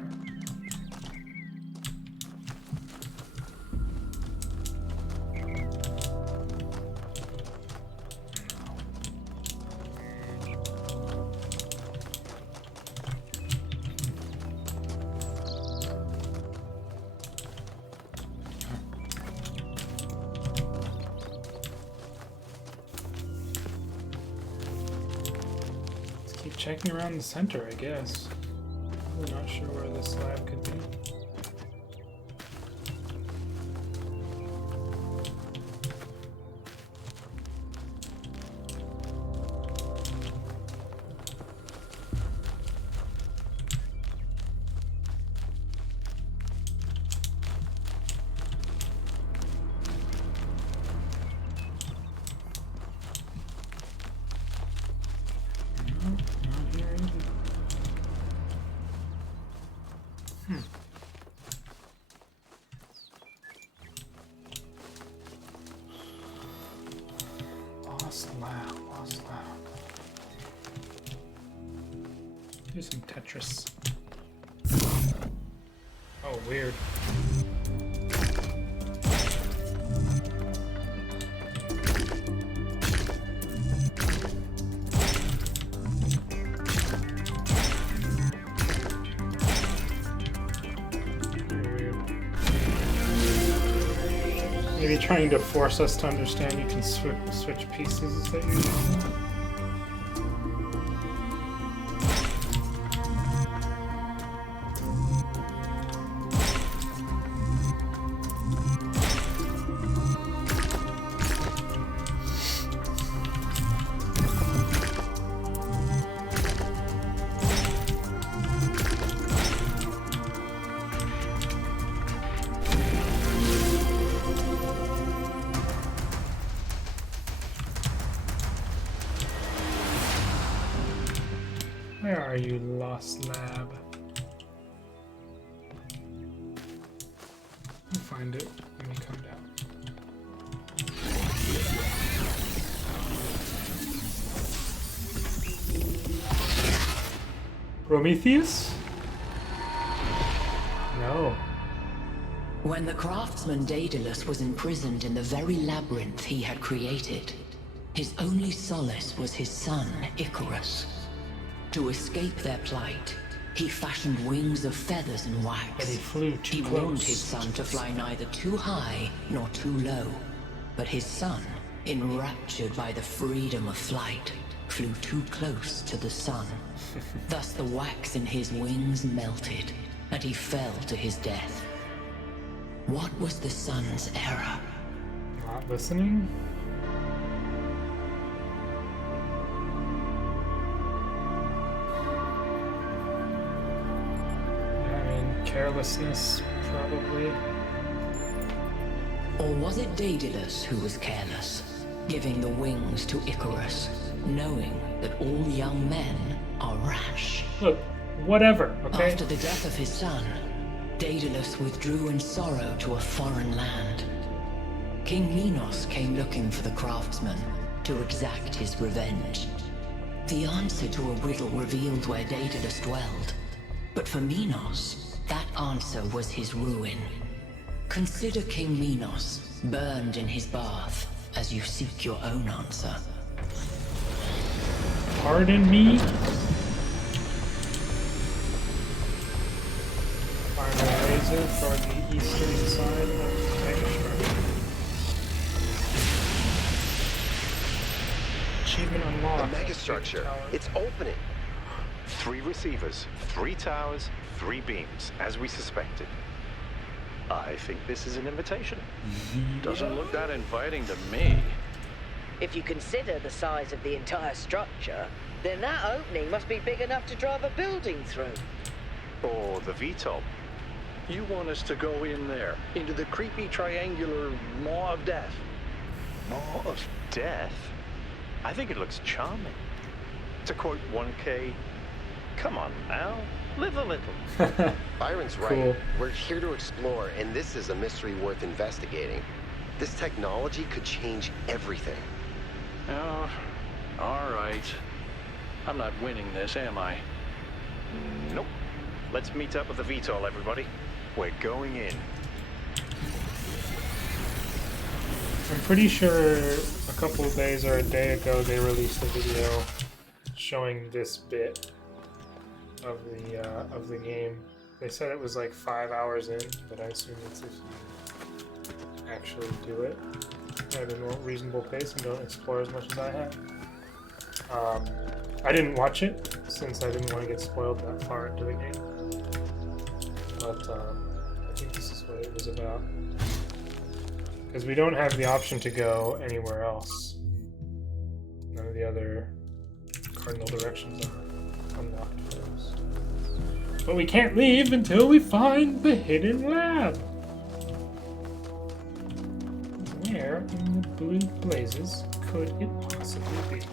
Checking around the center, I guess. Really not sure where this lab could be. Lost lab, lost lab. Do some Tetris. Oh, weird. Maybe trying to force us to understand you can switch pieces that you're using. Where are you, Lost Lab? I'll find it when we come down. Prometheus? No. When the craftsman Daedalus was imprisoned in the very labyrinth he had created, his only solace was his son, Icarus. To escape their plight, he fashioned wings of feathers and wax. But he flew too He close. warned his son to fly neither too high nor too low. But his son, enraptured by the freedom of flight, flew too close to the sun. Thus the wax in his wings melted, and he fell to his death. What was the sun's error? Not listening? Carelessness, probably. Or was it Daedalus who was careless, giving the wings to Icarus, knowing that all young men are rash? Look, whatever, okay? After the death of his son, Daedalus withdrew in sorrow to a foreign land. King Minos came looking for the craftsman to exact his revenge. The answer to a riddle revealed where Daedalus dwelled. But for Minos, that answer was his ruin. Consider King Minos, burned in his bath, as you seek your own answer. Pardon me? Find a laser toward the eastern side of the megastructure. Achievement unlocked. The megastructure. It's opening. 3 receivers, 3 towers, 3 beams, as we suspected. I think this is an invitation. Doesn't look that inviting to me. If you consider the size of the entire structure, then that opening must be big enough to drive a building through. Or the VTOL. You want us to go in there, into the creepy triangular maw of death? Maw of death? I think it looks charming. To quote 1K, come on now, live a little. Byron's right. Cool. We're here to explore, and this is a mystery worth investigating. This technology could change everything. Oh, all right. I'm not winning this, am I? Nope. Let's meet up with the VTOL, everybody. We're going in. I'm pretty sure a couple of days or a day ago they released a video showing this bit of the game. They said it was like 5 hours in, but I assume it's if you actually do it at a reasonable pace and don't explore as much as I have. I didn't watch it since I didn't want to get spoiled that far into the game, but I think this is what it was about. Because we don't have the option to go anywhere else. None of the other cardinal directions are unlocked for us. But we can't leave until we find the hidden lab. Where in the blue blazes could it possibly be?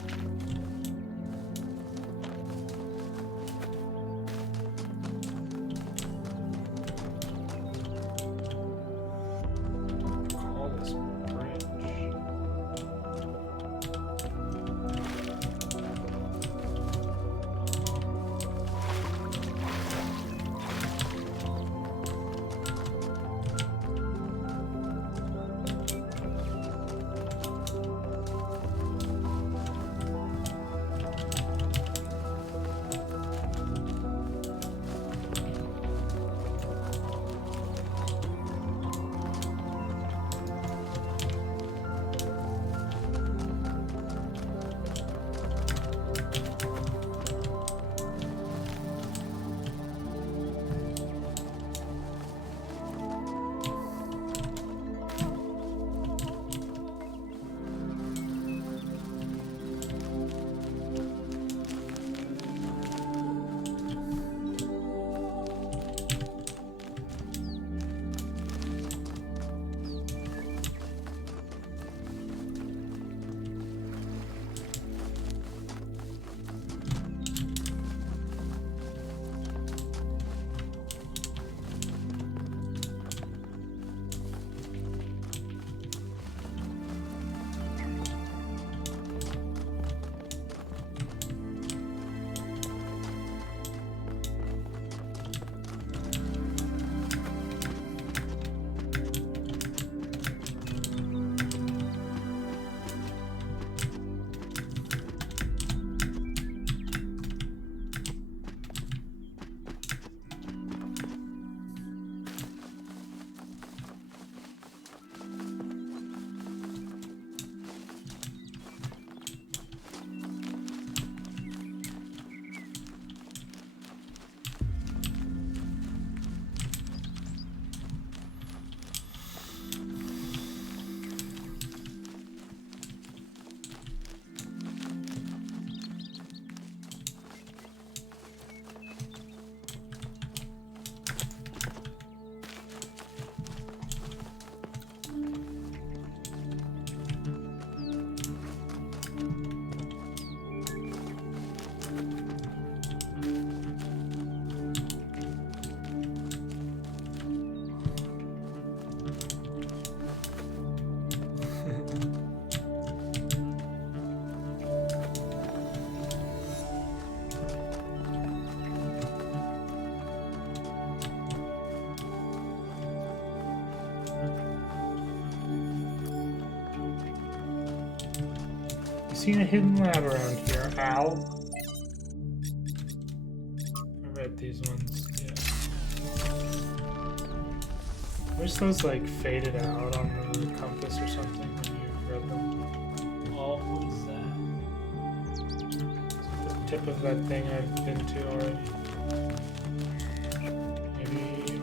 Seen a hidden lab around here, Al? I read these ones, yeah. Wish those like faded out on the compass or something when you read them. Oh, what is that? The tip of that thing I've been to already. Maybe.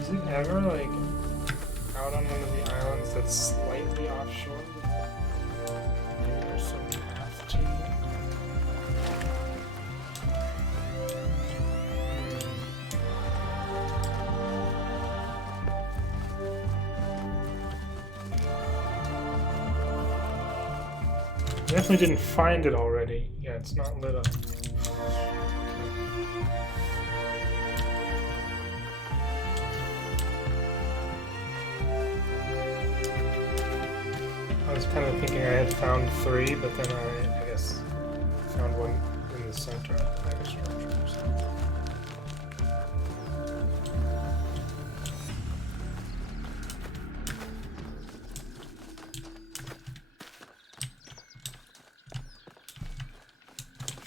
Is it ever like out on one of the islands that's slightly offshore? Maybe there's some path to it. Definitely didn't find it already. Yeah, it's not lit up. I was kind of thinking I had found 3, but then I guess found one in the center of the megastructure. So.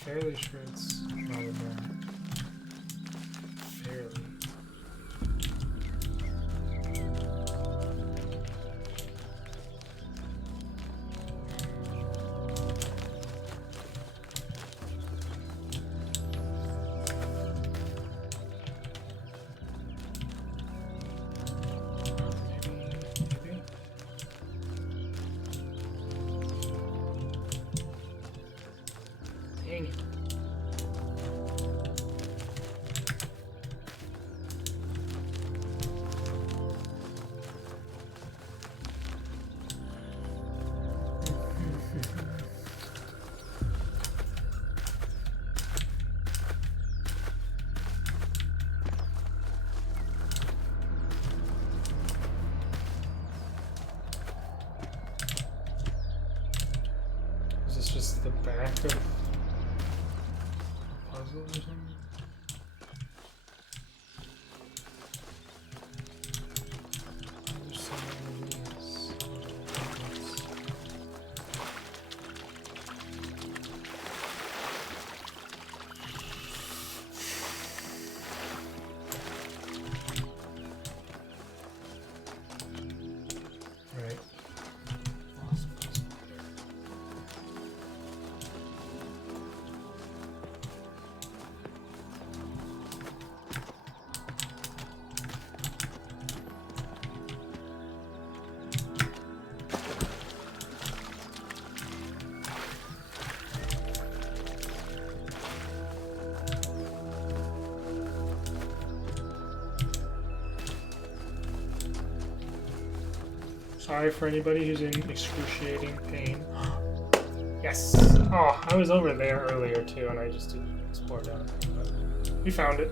Fairly sure it's probably not. Fairly. Maybe. Dang it. Is this just the back of the puzzle or something? There's so many leaves. Right. Lost puzzle here. Sorry for anybody who's in excruciating pain. Yes! Oh, I was over there earlier too, and I just didn't explore down there, but we found it.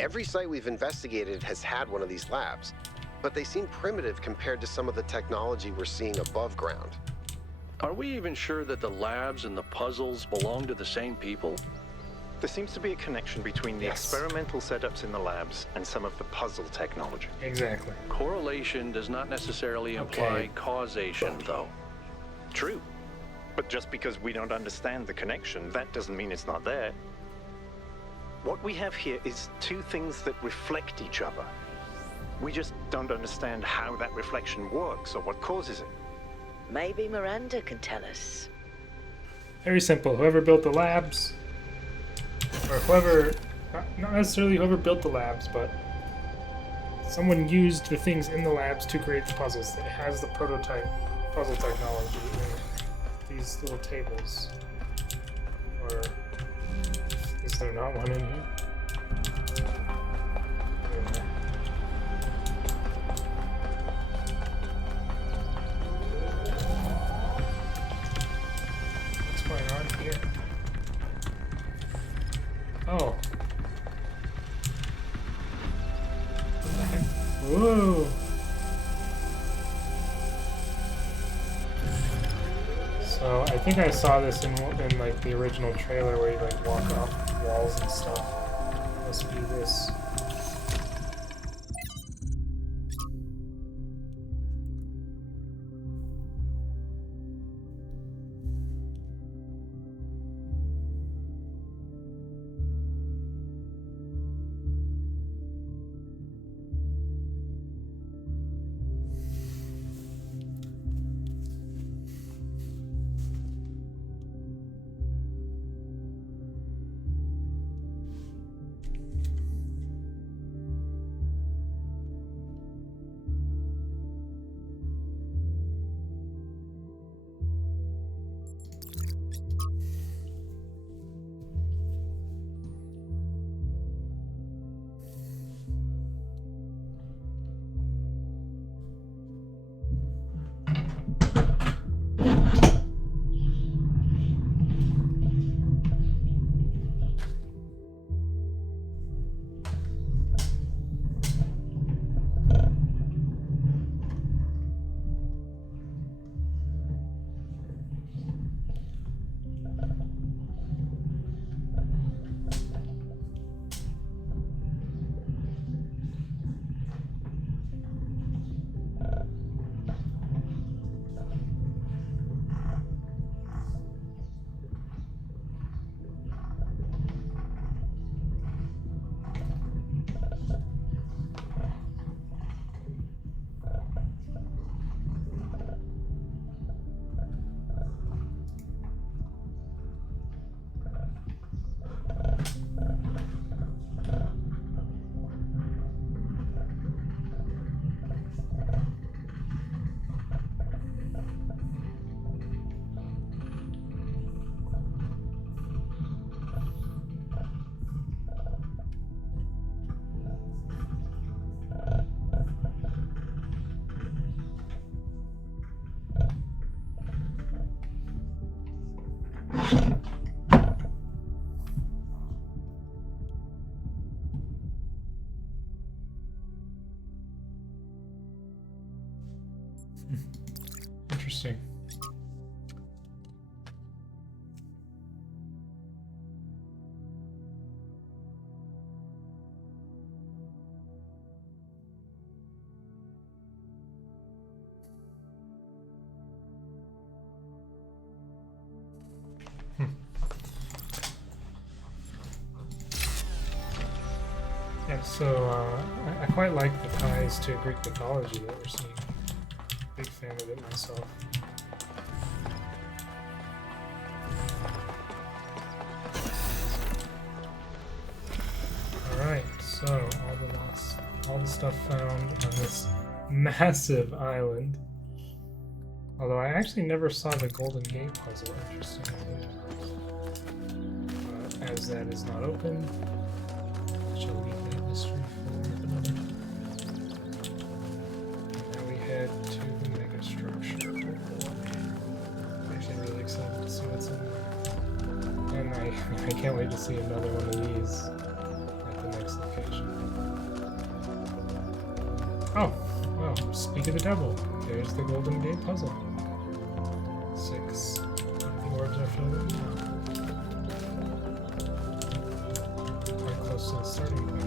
Every site we've investigated has had one of these labs, but they seem primitive compared to some of the technology we're seeing above ground. Are we even sure that the labs and the puzzles belong to the same people? There seems to be a connection between the experimental setups in the labs and some of the puzzle technology. Exactly. Correlation does not necessarily imply causation, though. True. But just because we don't understand the connection, that doesn't mean it's not there. What we have here is two things that reflect each other. We just don't understand how that reflection works or what causes it. Maybe Miranda can tell us. Very simple. Whoever built the labs, or whoever, not necessarily whoever built the labs, but someone used the things in the labs to create the puzzles. It has the prototype puzzle technology in these little tables. Or is there not one in here? Yeah. What's going on here? Oh. What the heck? Whoa! So I think I saw this in like the original trailer where you like walk up walls and stuff. Must be this. Interesting. Yeah, so I quite like the ties to Greek mythology that we're seeing. Big fan of it myself. Alright, so all the stuff found on this massive island. Although I actually never saw the Golden Gate puzzle, interestingly. As that is not open, I shall leave that mystery for another time. And now we head to the mega structure. I'm actually really excited to see what's in there. And I can't wait to see another one of these at the next location. Oh, well, speak of the devil. There's the Golden Gate puzzle. 6 of the orbs are filled in now. Quite close to the starting point.